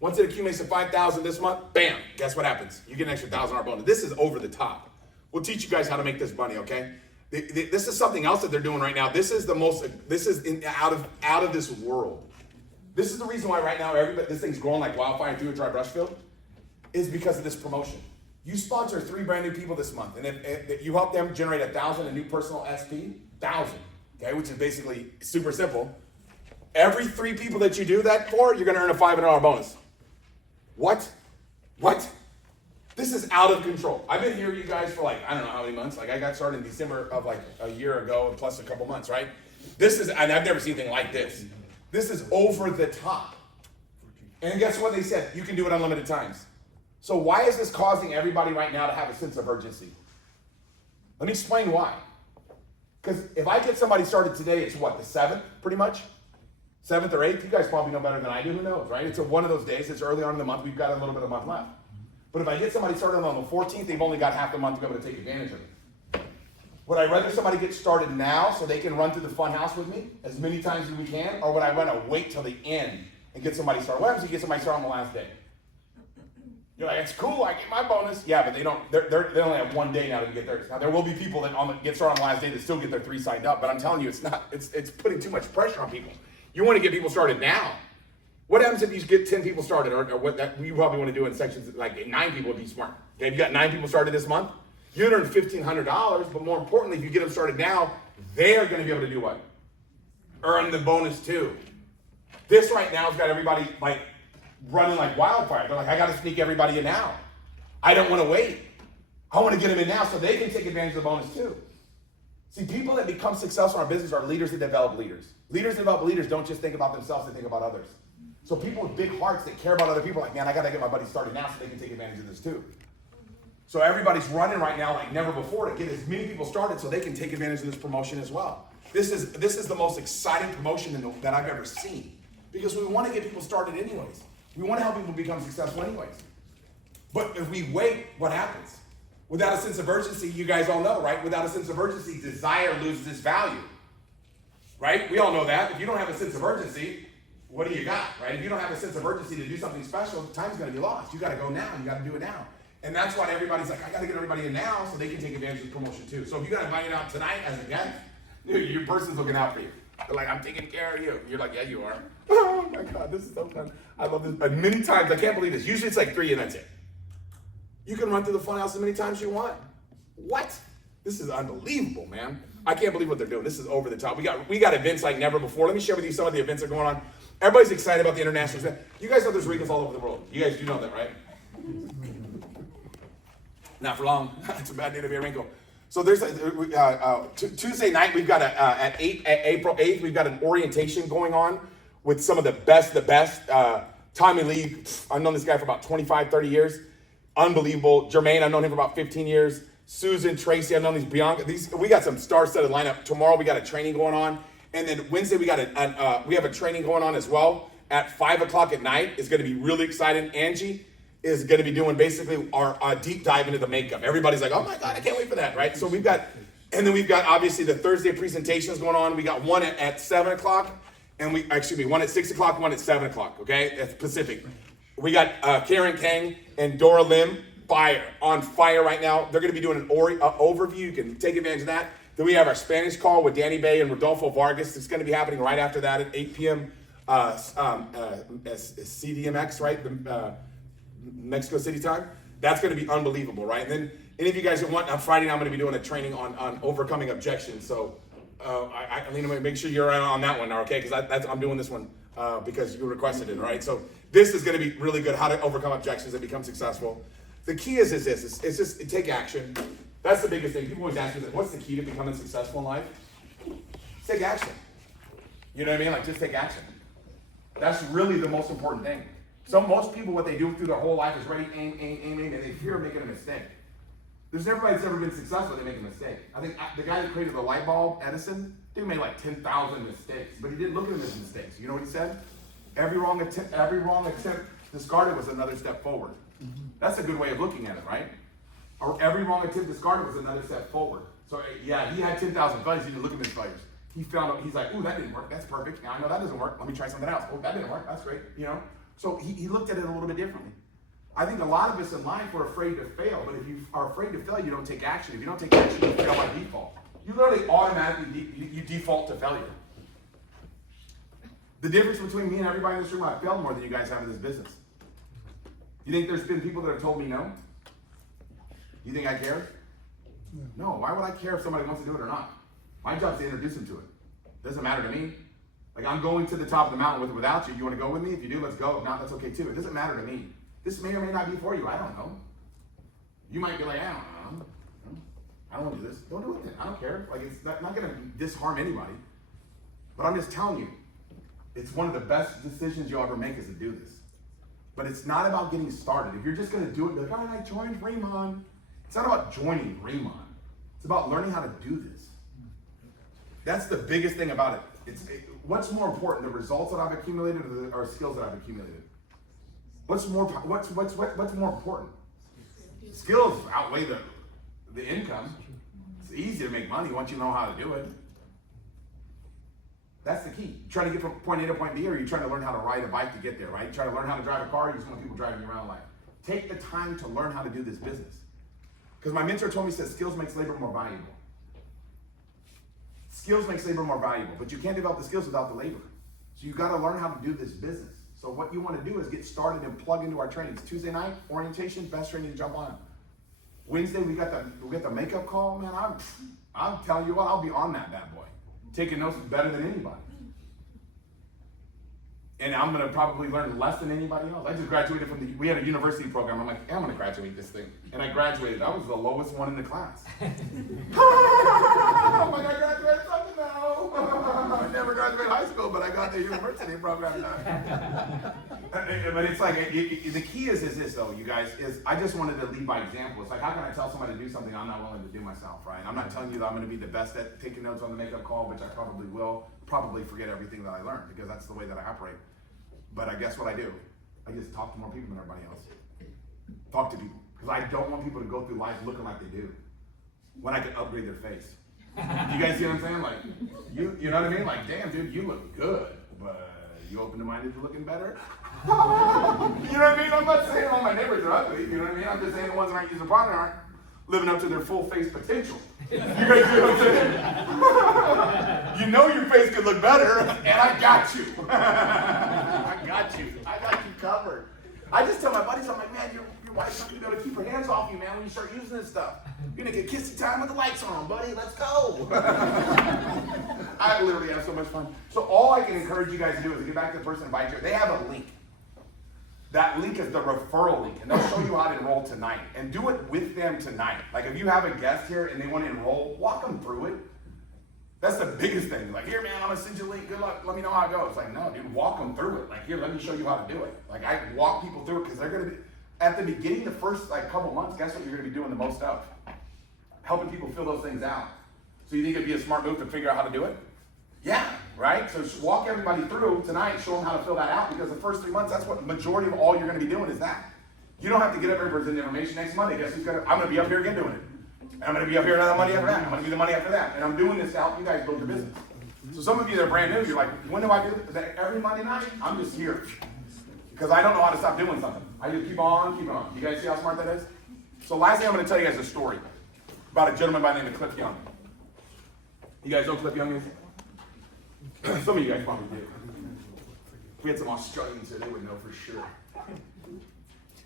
Once it accumulates to 5,000 this month, bam, guess what happens? You get an extra $1,000 bonus. This is over the top. We'll teach you guys how to make this money, okay? This is something else that they're doing right now. This is the most, out of this world. This is the reason why right now this thing's growing like wildfire through a dry brush field, is because of this promotion. You sponsor 3 brand new people this month, and if you help them generate 1,000 in new personal SP, 1,000, okay, which is basically super simple. Every 3 people that you do that for, you're gonna earn a $500 bonus. What? What? This is out of control. I've been here, you guys, for like, I don't know how many months. Like, I got started in December of like a year ago, plus a couple months, right? This is, and I've never seen anything like this. This is over the top. And guess what they said? You can do it unlimited times. So why is this causing everybody right now to have a sense of urgency? Let me explain why. Because if I get somebody started today, it's what, the 7th, pretty much? 7th or 8th? You guys probably know better than I do. Who knows, right? It's one of those days. It's early on in the month. We've got a little bit of a month left. But if I get somebody started on the 14th, they've only got half the month to be able to take advantage of it. Would I rather somebody get started now so they can run through the fun house with me as many times as we can? Or would I want to wait till the end and get somebody started? What happens if you get somebody started on the last day? You're like, it's cool, I get my bonus. Yeah, but they only have 1 day now to get theirs. Now there will be people that get started on the last day that still get their 3 signed up, but I'm telling you, it's putting too much pressure on people. You want to get people started now. What happens if you get 10 people started, or what that you probably want to do in sections, like 9 people would be smart. Okay, if you got 9 people started this month, you'd earn $1,500, but more importantly, if you get them started now, they're going to be able to do what? Earn the bonus too. This right now has got everybody like running like wildfire. They're like, I got to sneak everybody in now. I don't want to wait. I want to get them in now so they can take advantage of the bonus too. See, people that become successful in our business are leaders that develop leaders. Leaders that develop leaders don't just think about themselves, they think about others. So people with big hearts that care about other people are like, man, I got to get my buddy started now so they can take advantage of this too. So everybody's running right now like never before to get as many people started so they can take advantage of this promotion as well. This is the most exciting promotion that I've ever seen, because we want to get people started anyways. We want to help people become successful anyways. But if we wait, what happens? Without a sense of urgency, you guys all know, right? Without a sense of urgency, desire loses its value, right? We all know that. If you don't have a sense of urgency, what do you got, right? If you don't have a sense of urgency to do something special, time's going to be lost. You got to go now. You got to do it now. And that's why everybody's like, I got to get everybody in now so they can take advantage of the promotion too. So if you got invited out tonight as a guest, dude, your person's looking out for you. They're like, I'm taking care of you. You're like, yeah, you are. Oh my God, this is so fun. I love this. But many times, I can't believe this. Usually it's like 3 and that's it. You can run through the funhouse as many times as you want. What? This is unbelievable, man. I can't believe what they're doing. This is over the top. We got events like never before. Let me share with you some of the events that are going on. Everybody's excited about the international event. You guys know there's Ricans all over the world. You guys do know that, right? Not for long. It's a bad day to be a wrinkle. So there's Tuesday night, we've got at April 8th, we've got an orientation going on with some of the best. Tommy Lee, I've known this guy for about 25, 30 years. Unbelievable. Jermaine, I've known him for about 15 years. Susan, Tracy, I've known these Bianca. We got some star-studded lineup. Tomorrow we got a training going on. And then Wednesday we have a training going on as well at 5 o'clock at night. It's going to be really exciting. Angie is going to be doing basically our deep dive into the makeup. Everybody's like, oh my God, I can't wait for that, right? So we've got obviously the Thursday presentations going on. We got one at 7 o'clock, and one at 6 o'clock, one at 7 o'clock, okay? That's Pacific. We got Karen Kang and Dora Lim, on fire right now. They're going to be doing an overview. You can take advantage of that. Then we have our Spanish call with Danny Bay and Rodolfo Vargas. It's going to be happening right after that at 8 p.m. CDMX, right? Mexico City time. That's going to be unbelievable, right? And then any of you guys that want, on Friday night, I'm going to be doing a training on overcoming objections. So I need to make sure you're on that one, okay? Because I'm doing this one because you requested it, all right? So this is going to be really good, how to overcome objections and become successful. The key is this. It's just take action. That's the biggest thing. People always ask me, what's the key to becoming successful in life? Take action. You know what I mean? Like, just take action. That's really the most important thing. So most people, what they do through their whole life is ready, aim, and they fear making a mistake. There's everybody that's ever been successful, they make a mistake. I think the guy that created the light bulb, Edison, dude made like 10,000 mistakes, but he didn't look at them as mistakes. You know what he said? Every wrong attempt discarded was another step forward. That's a good way of looking at it, right? Or every wrong attempt discarded was another step forward. So yeah, he had 10,000 failures. He didn't look at his failures. He found out, he's like, ooh, that didn't work. That's perfect. Now I know that doesn't work. Let me try something else. Oh, that didn't work. That's great. You know? So he looked at it a little bit differently. I think a lot of us in life are afraid to fail, but if you are afraid to fail, you don't take action. If you don't take action, you fail by default. You literally automatically you default to failure. The difference between me and everybody in this room, I've failed more than you guys have in this business. You think there's been people that have told me no? You think I care? No. Why would I care if somebody wants to do it or not? My job's to introduce them to it. Doesn't matter to me. Like, I'm going to the top of the mountain with or without you. You want to go with me? If you do, let's go. If not, that's okay too. It doesn't matter to me. This may or may not be for you. I don't know. You might be like, I don't know. I don't want to do this. Don't do it then. I don't care. Like, it's not going to disharm anybody. But I'm just telling you, it's one of the best decisions you'll ever make is to do this. But it's not about getting started. If you're just going to do it, like, oh, I joined Riman. It's not about joining Riman. It's about learning how to do this. That's the biggest thing about it. What's more important, the results that I've accumulated or skills that I've accumulated? What's more important? Skills outweigh the income. It's easy to make money once you know how to do it. That's the key. You trying to get from point A to point B, or you trying to learn how to ride a bike to get there, right? You trying to learn how to drive a car, you just want people driving you around life. Take the time to learn how to do this business. Because my mentor told me, he said, skills makes labor more valuable. Skills makes labor more valuable, but you can't develop the skills without the labor. So you got to learn how to do this business. So what you want to do is get started and plug into our trainings. Tuesday night, orientation, best training to jump on. Wednesday, we got the makeup call, man. I'm telling you what, I'll be on that bad boy. Taking notes better than anybody. And I'm going to probably learn less than anybody else. I just graduated we had a university program. I'm like, yeah, I'm going to graduate this thing. And I graduated. I was the lowest one in the class. I'm like, I graduated something now. I never graduated high school, but I got the university program done. But it's like, the key is this though, you guys, is I just wanted to lead by example. It's like, how can I tell somebody to do something I'm not willing to do myself, right? I'm not telling you that I'm going to be the best at taking notes on the makeup call, which I probably will. Probably forget everything that I learned because that's the way that I operate. But I guess what I do? I just talk to more people than everybody else. Talk to people. Because I don't want people to go through life looking like they do. When I can upgrade their face. You guys see what I'm saying? Like, you know what I mean? Like, damn, dude, you look good. But you open-minded to looking better? You know what I mean? I'm not saying all my neighbors are ugly. You know what I mean? I'm just saying the ones that aren't using product aren't living up to their full face potential. You guys see what I'm saying? You know your face could look better, and I got you. I got you covered. I just tell my buddies, I'm like, man, your wife's not gonna be able to keep her hands off you, man, when you start using this stuff. You're gonna get kissy time with the lights on, buddy. Let's go. I literally have so much fun. So all I can encourage you guys to do is get back to the person invite you. They have a link. That link is the referral link, and they'll show you how to enroll tonight. And do it with them tonight. Like if you have a guest here and they want to enroll, walk them through it. That's the biggest thing. Like, here, man, I'm gonna send you a link. Good luck. Let me know how it goes. Like, no, dude, walk them through it. Like, here, let me show you how to do it. Like, I walk people through it because they're gonna be at the beginning, the first couple months. Guess what you're gonna be doing the most of? Helping people fill those things out. So you think it'd be a smart move to figure out how to do it? Yeah, right? So just walk everybody through tonight, show them how to fill that out, because the first 3 months, that's what the majority of all you're going to be doing is that. You don't have to get up here and present the information next Monday. Guess who's going to, I'm going to be up here again doing it. And I'm going to be up here another Monday after that. I'm going to be the Monday after that. And I'm doing this to help you guys build your business. So some of you that are brand new, you're like, when do I do this? Every Monday night? I'm just here. Because I don't know how to stop doing something. I just keep on, keep on. You guys see how smart that is? So lastly, I'm going to tell you guys a story about a gentleman by the name of Cliff Young. You guys know who Cliff Young is? Some of you guys probably do. We had some Australians here, they would know for sure.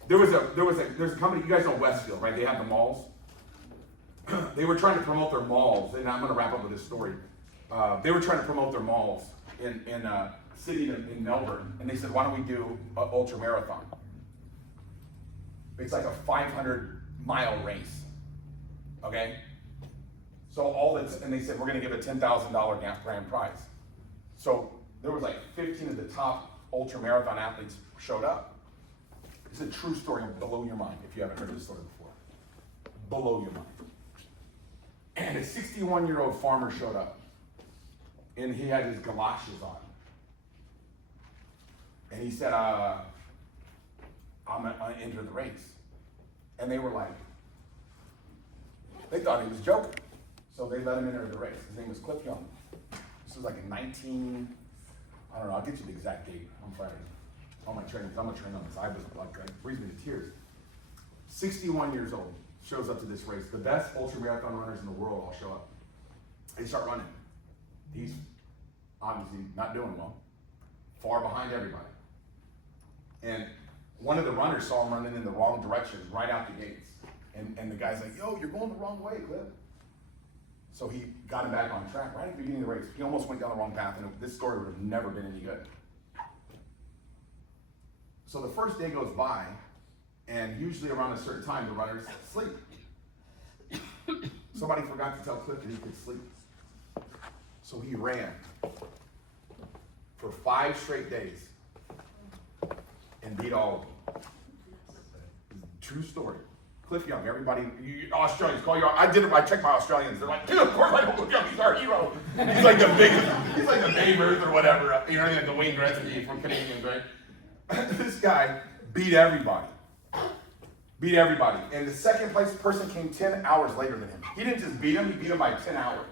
There's a company, you guys know Westfield, right? They have the malls. They were trying to promote their malls, and I'm going to wrap up with this story. They were trying to promote their malls in a city in Melbourne, and they said, why don't we do an ultra marathon? It's like a 500-mile race, okay? So and they said, we're going to give a $10,000 grand prize. So there was like 15 of the top ultra marathon athletes showed up. It's a true story, it'll blow your mind if you haven't heard of this story before. blow your mind. And a 61-year-old farmer showed up, and he had his galoshes on. And he said, I'm gonna enter the race. And they were like, they thought he was joking. So they let him enter the race. His name was Cliff Young. This was like in I don't know, I'll get you the exact date on Friday. All my trainings, I'm gonna train on this. I was like, it brings me to tears. 61 years old, shows up to this race. The best ultra marathon runners in the world all show up. They start running. He's obviously not doing well, far behind everybody. And one of the runners saw him running in the wrong direction right out the gates. And the guy's like, yo, you're going the wrong way, Cliff. So he got him back on track right at the beginning of the race. He almost went down the wrong path, and this story would have never been any good. So the first day goes by, and usually around a certain time, the runners sleep. Somebody forgot to tell Cliff that he could sleep. So he ran for 5 straight days and beat all of them. True story. Cliff Young, everybody, you Australians call you. I did it. I checked my Australians. They're like, dude, of course I know Cliff Young. He's our hero. He's like the biggest. He's like the Babe Ruth or whatever. You know, like the Wayne Gretzky from Canadians, right? This guy beat everybody. Beat everybody. And the second place person came 10 hours later than him. He didn't just beat him. He beat him by 10 hours.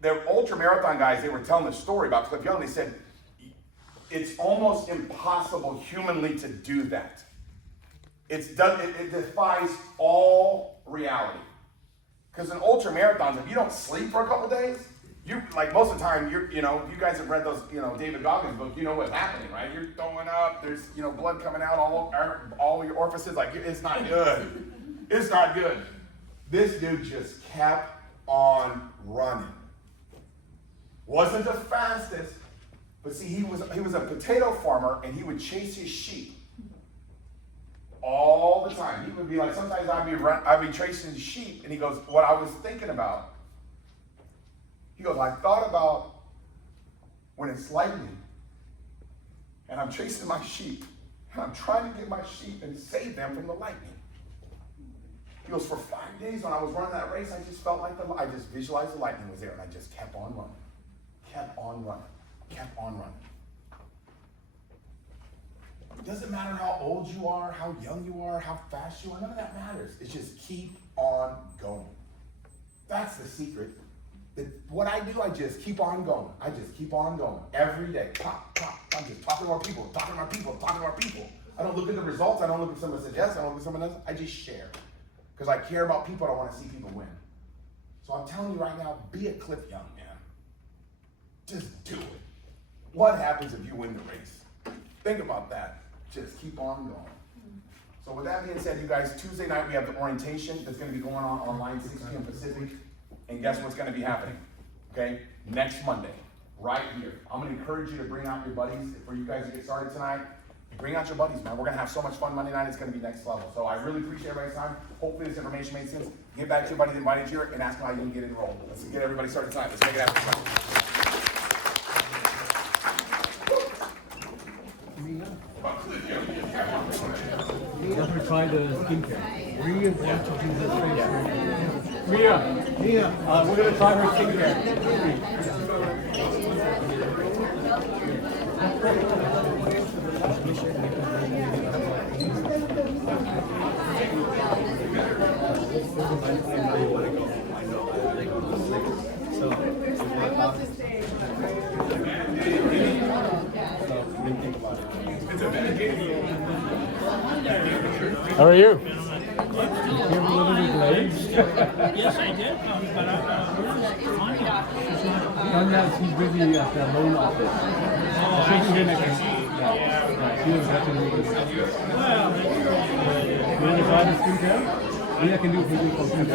The ultra marathon guys, they were telling this story about Cliff Young. They said, it's almost impossible humanly to do that. It defies all reality. Because in ultra marathons, if you don't sleep for a couple days, you like most of the time, you you guys have read those, David Goggins book, you know what's happening, right? You're throwing up, there's, blood coming out all your orifices, like it's not good. It's not good. This dude just kept on running. Wasn't the fastest, but see, he was a potato farmer, and he would chase his sheep all the time. He would be like, sometimes I'd be chasing his sheep, and he goes, what I was thinking about, he goes, I thought about when it's lightning, and I'm chasing my sheep, and I'm trying to get my sheep and save them from the lightning. He goes, for 5 days when I was running that race, I just felt like I just visualized the lightning was there, and I just kept on running. Kept on running. Kept on running. It doesn't matter how old you are, how young you are, how fast you are, none of that matters. It's just keep on going. That's the secret. What I do, I just keep on going. I just keep on going. Every day. Pop, pop. I'm just talking to more people, talking to more people, talking to more people. I don't look at the results. I don't look at someone says yes. I don't look at someone else. I just share. Because I care about people. I want to see people win. So I'm telling you right now, be a Cliff Young, man. Just do it. What happens if you win the race? Think about that. Just keep on going. So with that being said, you guys, Tuesday night we have the orientation that's going to be going on online 6 p.m. Pacific. And guess what's going to be happening? Okay? Next Monday, right here. I'm going to encourage you to bring out your buddies for you guys to get started tonight. Bring out your buddies, man. We're going to have so much fun Monday night. It's going to be next level. So I really appreciate everybody's time. Hopefully this information made sense. Get back to your buddy that invited you and ask them how you can get enrolled. Let's get everybody started tonight. Let's make it happen. Never try the skincare. Rhea wants to do this face. Rhea, we're going to try her skincare. How are you? You have a little bit legs? Yes, I did, but She's busy at the loan office. She'll be here next week. Yeah, she was happy to meet you. You want to try the skincare? Maybe I can do it for you for free.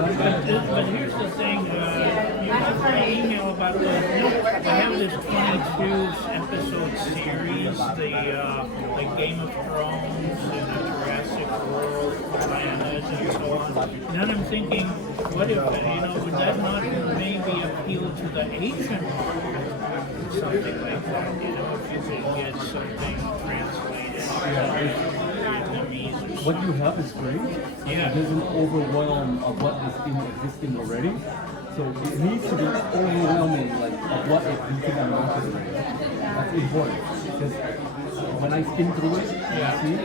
But here's the thing, you got my email about the, I have this 22 episode series, the Game of Thrones and the Jurassic World planet and so on. And I'm thinking, what if, would that not maybe appeal to the Asian market? something like that, you know, if you can get something translated Vietnamese. What you have is great. Yeah. It doesn't overwhelm of what is existing already. So it needs to be overwhelming, like of what existing in the market already. That's important because when I skim through it, you see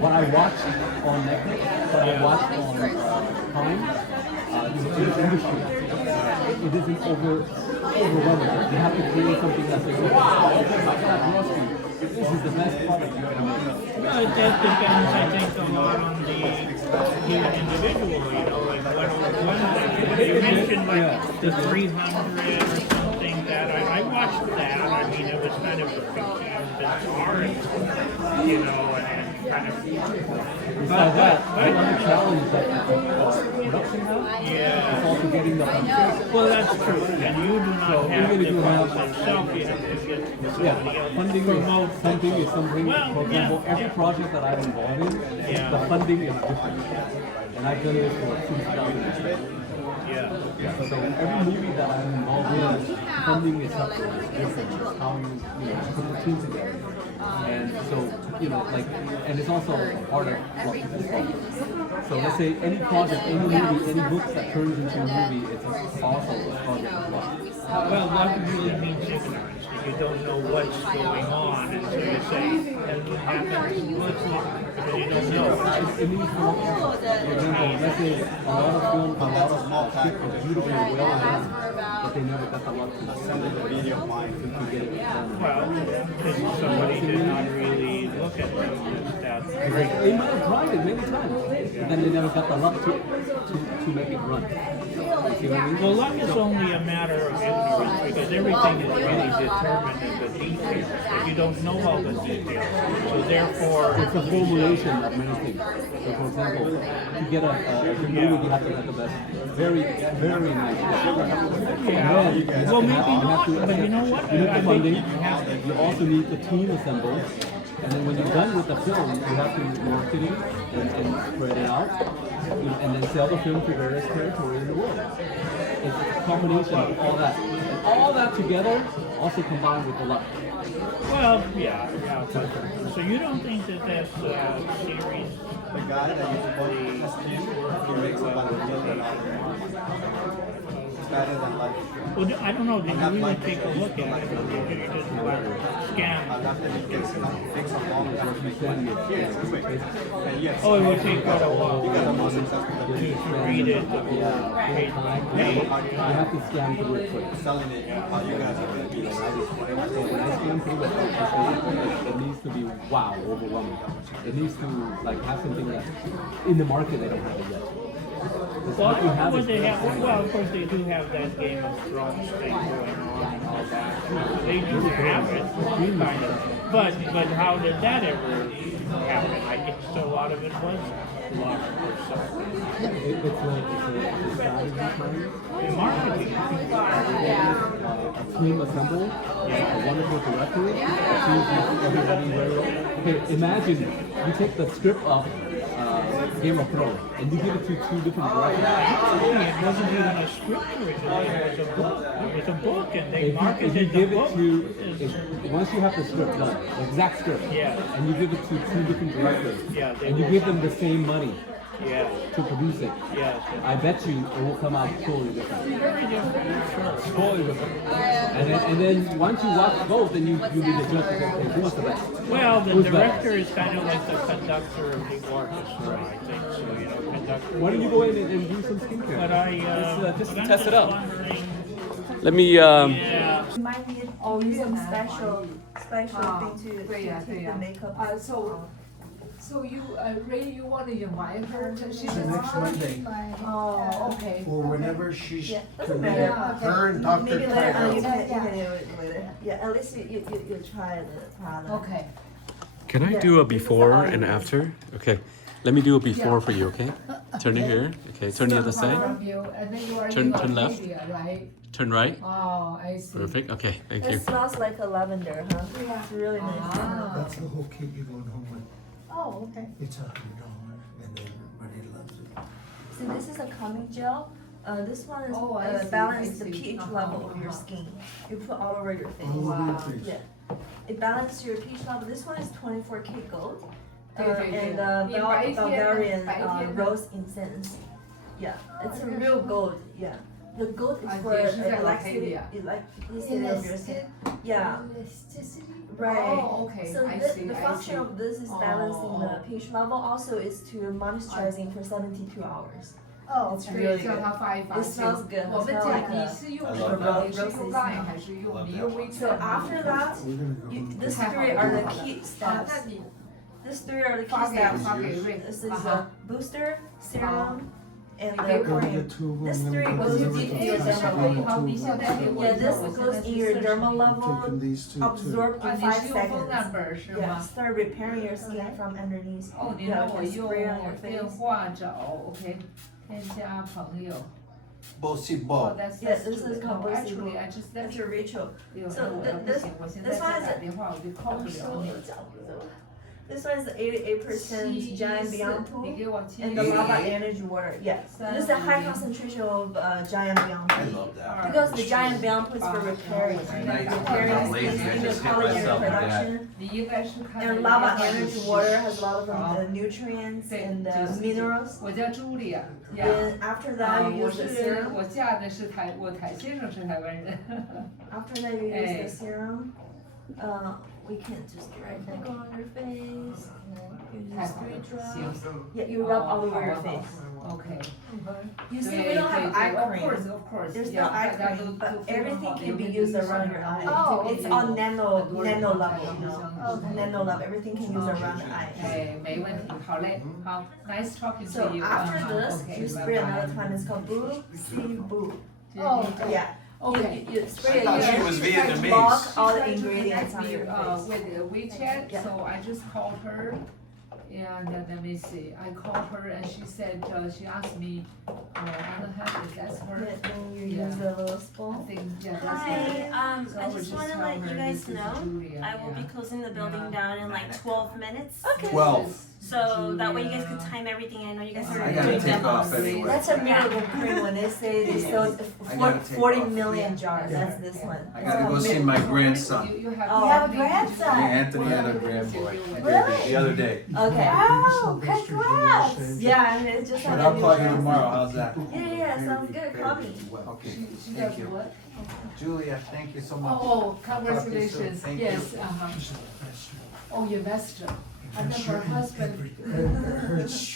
what I watch on Netflix, what I watch on Prime, the industry. It isn't overwhelming. You have to create something that's like, wow, this is the best product you can make. Well, that depends, I think, a lot on the human individual, you know, like what you mentioned, like the 300 or something that I watched that. I mean, it was kind of bizarre, and, you know, and kind of. Besides that, another challenge that production has Yeah. is also getting the funding. Well, that's true, and you do not have even if the you have- funds yourself, you have to get somebody else. Funding Promote is something is something. Well, For example, yeah, every yeah. project that I'm involved in, Yeah. the funding is different. And I've done this for 2008. Yeah. So every movie that I'm involved in, funding is separate, it's different. It's how you put the team together. And so, like, and it's also a part of what people follow. So let's say any project, any movie, any book that turns into a movie, it's also a project as well. Well, what really means ignorance? If you don't know what's going on, and so you say, and what happened, well, it's not, because you don't know. It needs more effort. For example, let's say a lot of film, a lot of script was beautifully well done, but they never got the luck to send it to get it done. Well, because somebody did not really look at them as that great. They might have tried it many times, but then they never got the luck to make it run. You see what I mean? Well, luck is only a matter of ignorance, because everything is really determined in the details, but you don't know all the details. So therefore, It's a formulation of many things. So for example, to get a good movie, you have to get the best, very, very nice. yeah. Well, maybe not, but you know what? You need I the funding. think You also need the team assembled. And then when you're done with the film, you have to market it and spread it out, and then sell the film to various territories in the world. It's a combination of all that. And all that together, also combined with the luck. Well, yeah. But, so you don't think that this series, The guy that used to play his team, he makes about $1 million. It's better than like. well, I don't know, did you Not really like take a look at it, or did you just scan? After he takes a long time to here, it's quick. And yes, Oh, it would take quite a while you got the most successful to read it, to page by page. You have to scan through it quick. selling it. How you guys are gonna be like, So when I scan through it, it needs to be wow, overwhelming. It needs to like have something that in the market they don't have it yet. It's Well, what I we don't know have what is they great. have. Well, of course, they do have that Game of Thrones thing going on and all that. They do have it, kind of. But how did that ever happen? I guess a lot of it was luck or something. It's a strategy plan. Marketing. A team assembled, a wonderful director, chooses everybody very well. Okay, imagine you take the script of Game of Thrones and you give it to two different directors. It wasn't even a script originally, it was a book. It was a book, and they If you marketed the give it book. once you have the script done, the exact script, Yeah. and you give it to two different directors, Yeah, they and you will. give them the same money Yeah, to produce it, yes. I bet you it will come out totally different. Very different, sure. Totally different. And then once you watch both, then you need to judge okay, who was the best. Well, the Who's better? director is kind of like the conductor of the orchestra, I think. So, you know, conductor. Why don't you go in and do some skincare? But I, just I'm test it out. wondering, Let me, yeah. You might need some special thing to take the makeup. So you, Ray, you want to invite her to, she's The next Monday, Oh, okay. or whenever she's Yeah, doesn't convenient. matter. Her and Dr. Maybe later on Tyler. you can do it later. Yeah, at least you try the product. Okay. can I do a before and after? Okay, let me do a before for you, okay? Turn it here, okay, turn the other side, From you, and then you are Turn- in turn left. Arcadia, right? turn right. Oh, I see. Perfect, okay, thank you. It smells like a lavender, huh? It's really nice. Ah. That's the whole kit you're going home with. Oh, okay. It's $100 and everybody loves it. So this is a calming gel. This one is Oh, I see, balance I the see. pH Uh-huh, level of your uh-huh. skin. You put all over your face. All over your Wow. face. Yeah. It balances your pH level. This one is 24K gold. 对对对 And 你白天 Bulgarian 白天的 rose incense. Yeah, it's a real gold. Yeah. The gold is for 也是在 elasticity Arcadia. of your skin. Yeah. Right. Oh, okay. So I the, see, the I function see. of this is balancing the Oh. pH level. Also, is to moisturizing for 72 hours. Oh, It's 对， really 叫 good. 它发一发 It smells good. 我们 It smells 家 like 你 a- 是用 I 什 love 么？ that. 你是用 Line 还是用 Love 你 that. 用 WeChat？ So after that, We're gonna go home. these 太好 three 了 are the 太好了 key 啊， steps. 那你 These three are the key 发给 steps. 发给瑞 This is 啊 a 哈， booster, serum, and You the gave her We're gonna cream. get two of them. This then three we're goes gonna deep go into your to dermal the level. two You said that ones. you Yeah, were- this 我 goes 现在 in 是 your search dermal me. I'm taking level, these two too. absorb 啊， in 你 5 是用 phone seconds. number 是 Yeah, 吗？ start repairing your skin from underneath. 哦，你 Yeah, 让 you 我 can 用 spray on your 电 face. 话找，OK，添加朋友。波西 Oh, 波， that's Yeah, that's this is true. called No, Bossy actually, Bo. I just That's let your Rachel. 有 So 我不 this- 行，我现在 this 再 one is 打电话我就 call 不了你。 This one is 88% giant beyond 你 pool 给我记 and the lava energy water. Yes, this is a high concentration of giant beyond I pool. love that. Because the giant beyond pool is for repairing, Tonight, repairing I'm skin, lazy, I skin just hit collagen myself with that. production. 你应该是看 And 那 lava 个 energy water has a lot of Ah. nutrients 对 and 就是 minerals. 我叫茱莉亚， Then after that you 我 use the 是 serum. 我嫁的是我先生是台湾人。 After that you use Hey. the serum. We can just directly go on your face. You 太 use 好 3 了， drops. 行 Yeah, you rub all 好 over 啊 your 好 face. OK。 You see, 对 we don't 对 have 对 eye ，of cream. course of course， There's 呀 no eye 大家都 cream, 都 but 非常 everything 好 can be 有 used 的就是 around your eye. Oh, It's on nano 很多人 nano 都在 level, you 互 know. 相 Nano level, everything can use around the eye. 哎，没问题，好嘞，好，nice talking So to you。 after 好 this, ，OK， you 拜 spray 拜 another time. It's called Boo See Boo. Oh, Yeah. Okay. You spray I it thought she again. was Try to Vietnamese. block all the She tried to ingredients connect on me, your face. with WeChat, Yeah. so I just called her, and let me see, I called her and she said, she asked me, I don't have it, that's her. Yeah, then you Yeah. use the little I spoon. think, yeah, that's Hi, her. So I would just want to tell let her you this guys is know Julia, I will be yeah. closing the building Yeah. down in like 12 minutes. Okay. 12. So that way you guys can time everything. I know you guys are I gotta doing take demos. off anyway. That's a miracle cream when they say they sold I gotta take 40 off. million jars. That's this one. I gotta go see my grandson. You have. Oh, you have a grandson? Yeah, Anthony had a grandboy. Really? The other day. Okay. Oh, congrats! Yeah, and it's just like But a I'll new call you grandson. tomorrow, how's that? Yeah, sounds good. Call me. Okay, She thank does you. what? Julia, thank you so much. Oh, congratulations, Thank yes, you. Oh, investor. And then her husband.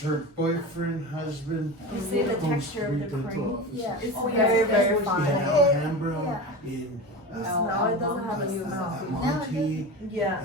Her boyfriend, husband. You see the owns texture of the 3 dental cream? offices. Yeah, it's Oh, yes, very, that's very what she fine. In said. Alhambra, in You smell it doesn't have a smell. Monty. Yeah.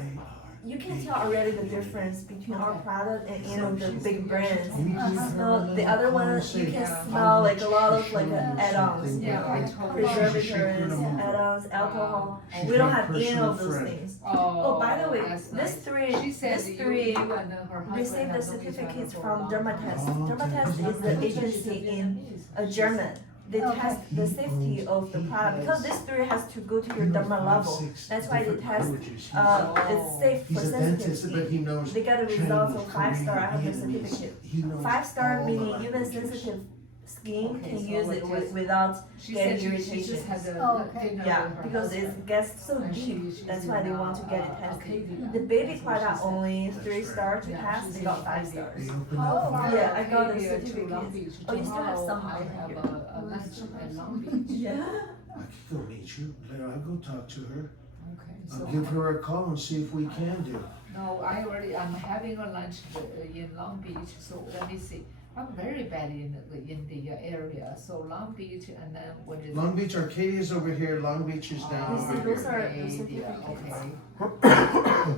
You can tell already the difference between our product and any of the big brands. You smell the other one, you can smell like a lot of like add-ons. Yeah, I totally. Preservatives, add-ons, alcohol. We don't have any of those things. Oh, by the way, that's this nice. three, She said this you three and then her husband received the have known each other certificates for a from long Dermatest. time. Dermatest is the agency in German. They test the safety of the product because this three has to go to your dermal level. That's why they test. It's safe for He's a sensitive dentist, but skin. he knows. They got a result Chinese, from 5-star. I have the Korean, Vietnamese. certificate. He knows 5-star all meaning the even languages. sensitive skin Okay, can so use what it just- without She getting said she irritation. just had a dinner Yeah, with her because husband. it gets so And deep. she's That's in, why they want to get it tested. Arcadia. The baby That's what she product said. only 3-star to Yeah, pass. she's They in got 5 Arcadia. stars. They opened How up. far Yeah, I got the Arcadia to certificates. Long Beach? Oh, you still have Tomorrow some I right have here. a lunch at Long Beach. Yeah. I could go meet you. I'll go talk to her. Okay, I'll so. give her a call and see if we can do. No, I'm having a lunch in Long Beach, so let me see. I'm very bad in the area, so Long Beach and then what is it? Long Beach Arcadia's over here. Long Beach is down You see, over those here. are the Arcadia, certificates. okay.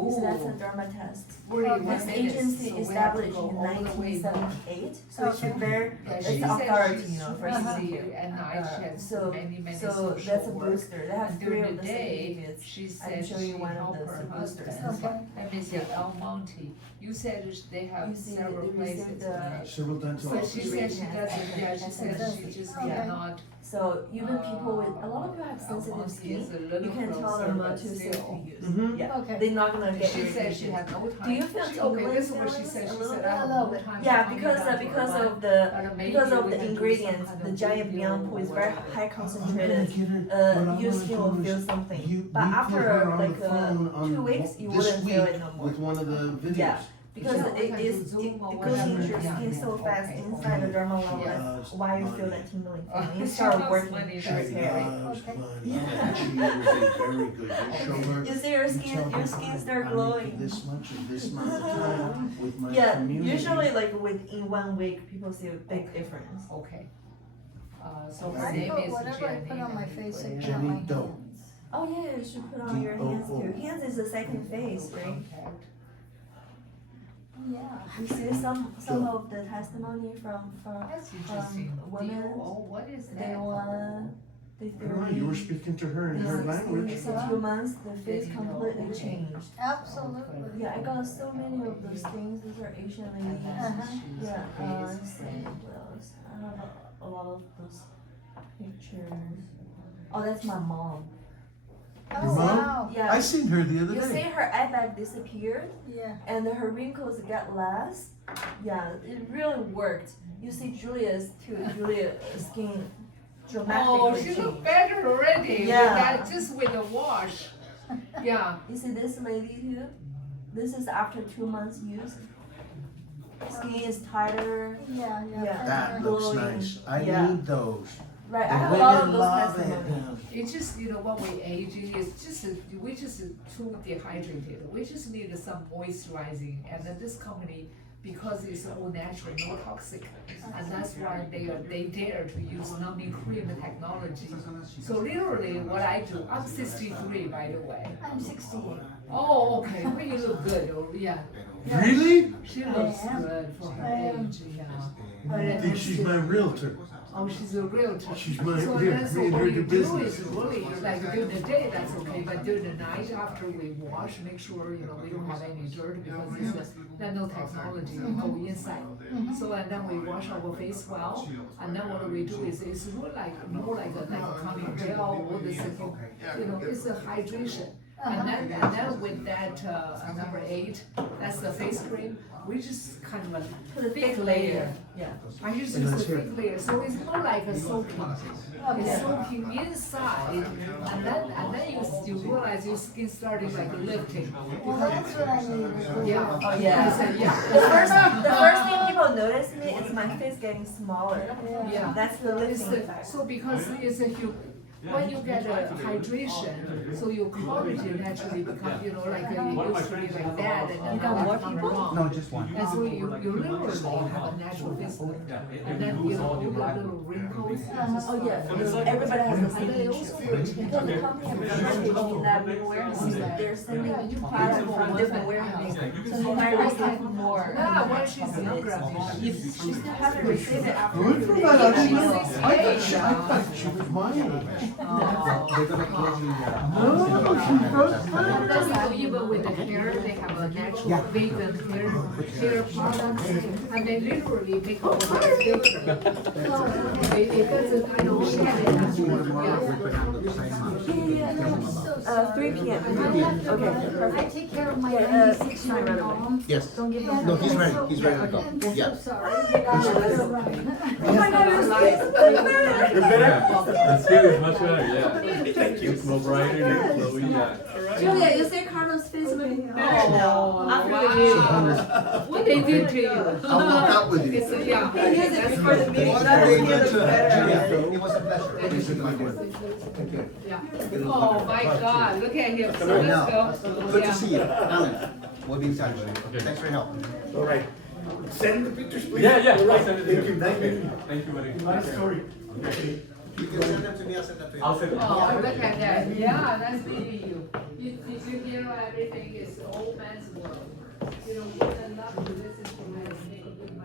So that's a Ooh, Dermatest. 41 This minutes, agency so we have to established go in all the way back. 1978, so it's very, Yeah, it's she an said authority, she's you know, for super skin busy care. and I had So, many so social that's a work. booster. They have And 3 during of the the day, certificates. she I said can show she you one of helped the her boosters. husband. Let me see, El Monte. You said they have You see, several they received places. the- right? Several dental So she offices. said she doesn't, yeah, she said she just cannot So even people with, a lot of people have sensitive skin, you can tell them too safe to use. Yeah, Okay. they're not gonna get She said she irritated. had no time. Do you feel Okay, tingling this is what she feelings said. a She little said, bit? I have no time. Yeah, to because find out because what of the But maybe because of we the can do ingredients, some the kind of giant video beyond poo is very or- high I'm gonna concentrated. get her. What I'm Your gonna skin do will is feel something. You But put after her on like the phone on 2 weeks, you this wouldn't feel week it no more. with one of the videos. Yeah, because Yeah, we it can is do Zoom or it goes into whatever. your skin Yeah. so fast Okay. inside the dermal level. Yes. That's why you feel that tingling feeling. You She start loves working money, She very that's scary. loves Okay. money. Yeah. And she is a very good. You show her. You see your you skin, tell your her, skin I start make glowing. this much in this amount of time with my Yeah, community. usually like within 1 week, people see a big difference. Okay. So her I name put is whatever I put Jenny. on my face, I put Jenny on my Doe. hands. Oh yeah, you should put on your hands too. D-O-O. Hands is the second face, right? Contact. Yeah. You see some of the testimony from That's interesting. women. Oh, what is They that? want they Right, you were speaking to her in her language. 2 months, the face completely changed. Absolutely. Yeah, I got so many of those things. These are Asian ladies. Yeah, let's see what else. I have a lot of those pictures. Oh, that's my mom. Oh, Your mom? wow. Yeah. I seen her the other You see day. her eye bag disappeared Yeah. and her wrinkles got less. Yeah, it really worked. You see Julia's too. Julia's skin dramatically Oh, she changed. look better already. Yeah. With that, just with the wash. Yeah. You see this lady too? This is after 2 months use. Skin is tighter. Yeah, yeah. Yeah. That looks nice. I Yeah. need those. Right, I The have a lot of women those love it. testimonies. It's just, you know, when we age, it's just, we just too dehydrated. We just need some moisturizing. And then this company, because it's all natural, no toxic, and that's why they dare to use numbing cream technology. So literally, what I do, I'm 63 by the way. I'm 68. Oh, okay. Well, you look good. Oh, yeah. Yeah. Really? She looks I am. good for her I am. age. Yeah. I think she's my realtor. Oh, she's a realtor. She's my- So yeah, that's me and what her you do do business. is really, like during the day, that's okay, but during the night after we wash, make sure, you know, we don't have any dirt because it's nanotechnology go inside. So, and then we wash our face well, and then what we do is, it's more like a coming gel, all this, you know, it's a hydration. And then with that, number 8, that's the face cream, we just kind of Put a thick layer. Yeah. I just use a thick layer, so it's more like a soaking. It's soaking inside, and then you realize your skin started like lifting. Well, that's what I need. Yeah. Oh yeah. Yeah. The first thing people notice me is my face getting smaller. Yeah. That's the It's lifting the, effect. so because it's a when you get a hydration, so your collagen naturally become, you know, like it used to be like that, and then You got now more it come people? wrong. No, just one. And so you literally have a natural face look, and then you know all the little wrinkles. Oh yeah, everybody has the same And they issue. also Because the company has a in that warehouses, they're sending you product from different warehouses. So you might receive more. Yeah, when she's younger, I mean, You still have to receive it after Good for you that. I didn't use know. it. I thought she was my age. They're gonna collect me. No, she's first. that's how even with the hair, they have a natural vegan hair products, and they literally make all the hair thicker. It doesn't, I don't share it. Yeah. 3 p.m. Okay, I perfect. take care of my Yeah, 96-year-old mom. Yes. Don't give them. No, he's ready. He's ready to go. I'm so Yeah. sorry. Oh my God, your skin is so better. You're better? The skin is much better, yeah. Thank you. It's more brighter and glowy, yeah. Julia, you see Carlos' face looking better now. Oh, After wow. What they did to you? I'll walk out with you. It's a, yeah. He used it That's before the good. meeting. Now his skin looks better. It was a pleasure. Thank you. Yeah. Oh my God, look at him. So Right let's now. go. Good Yeah. to see you. Alan, we'll be in touch. Okay. Thanks for your help. All right. Send the pictures, please. Yeah, I'll send it to Thank you. Nice meeting you. Thank you, buddy. Nice story. You can send them to me, I'll send them to you. I'll send it. Oh, look at that. Yeah, nice meeting you. You hear everything is old man's world. You know, what I love this is for my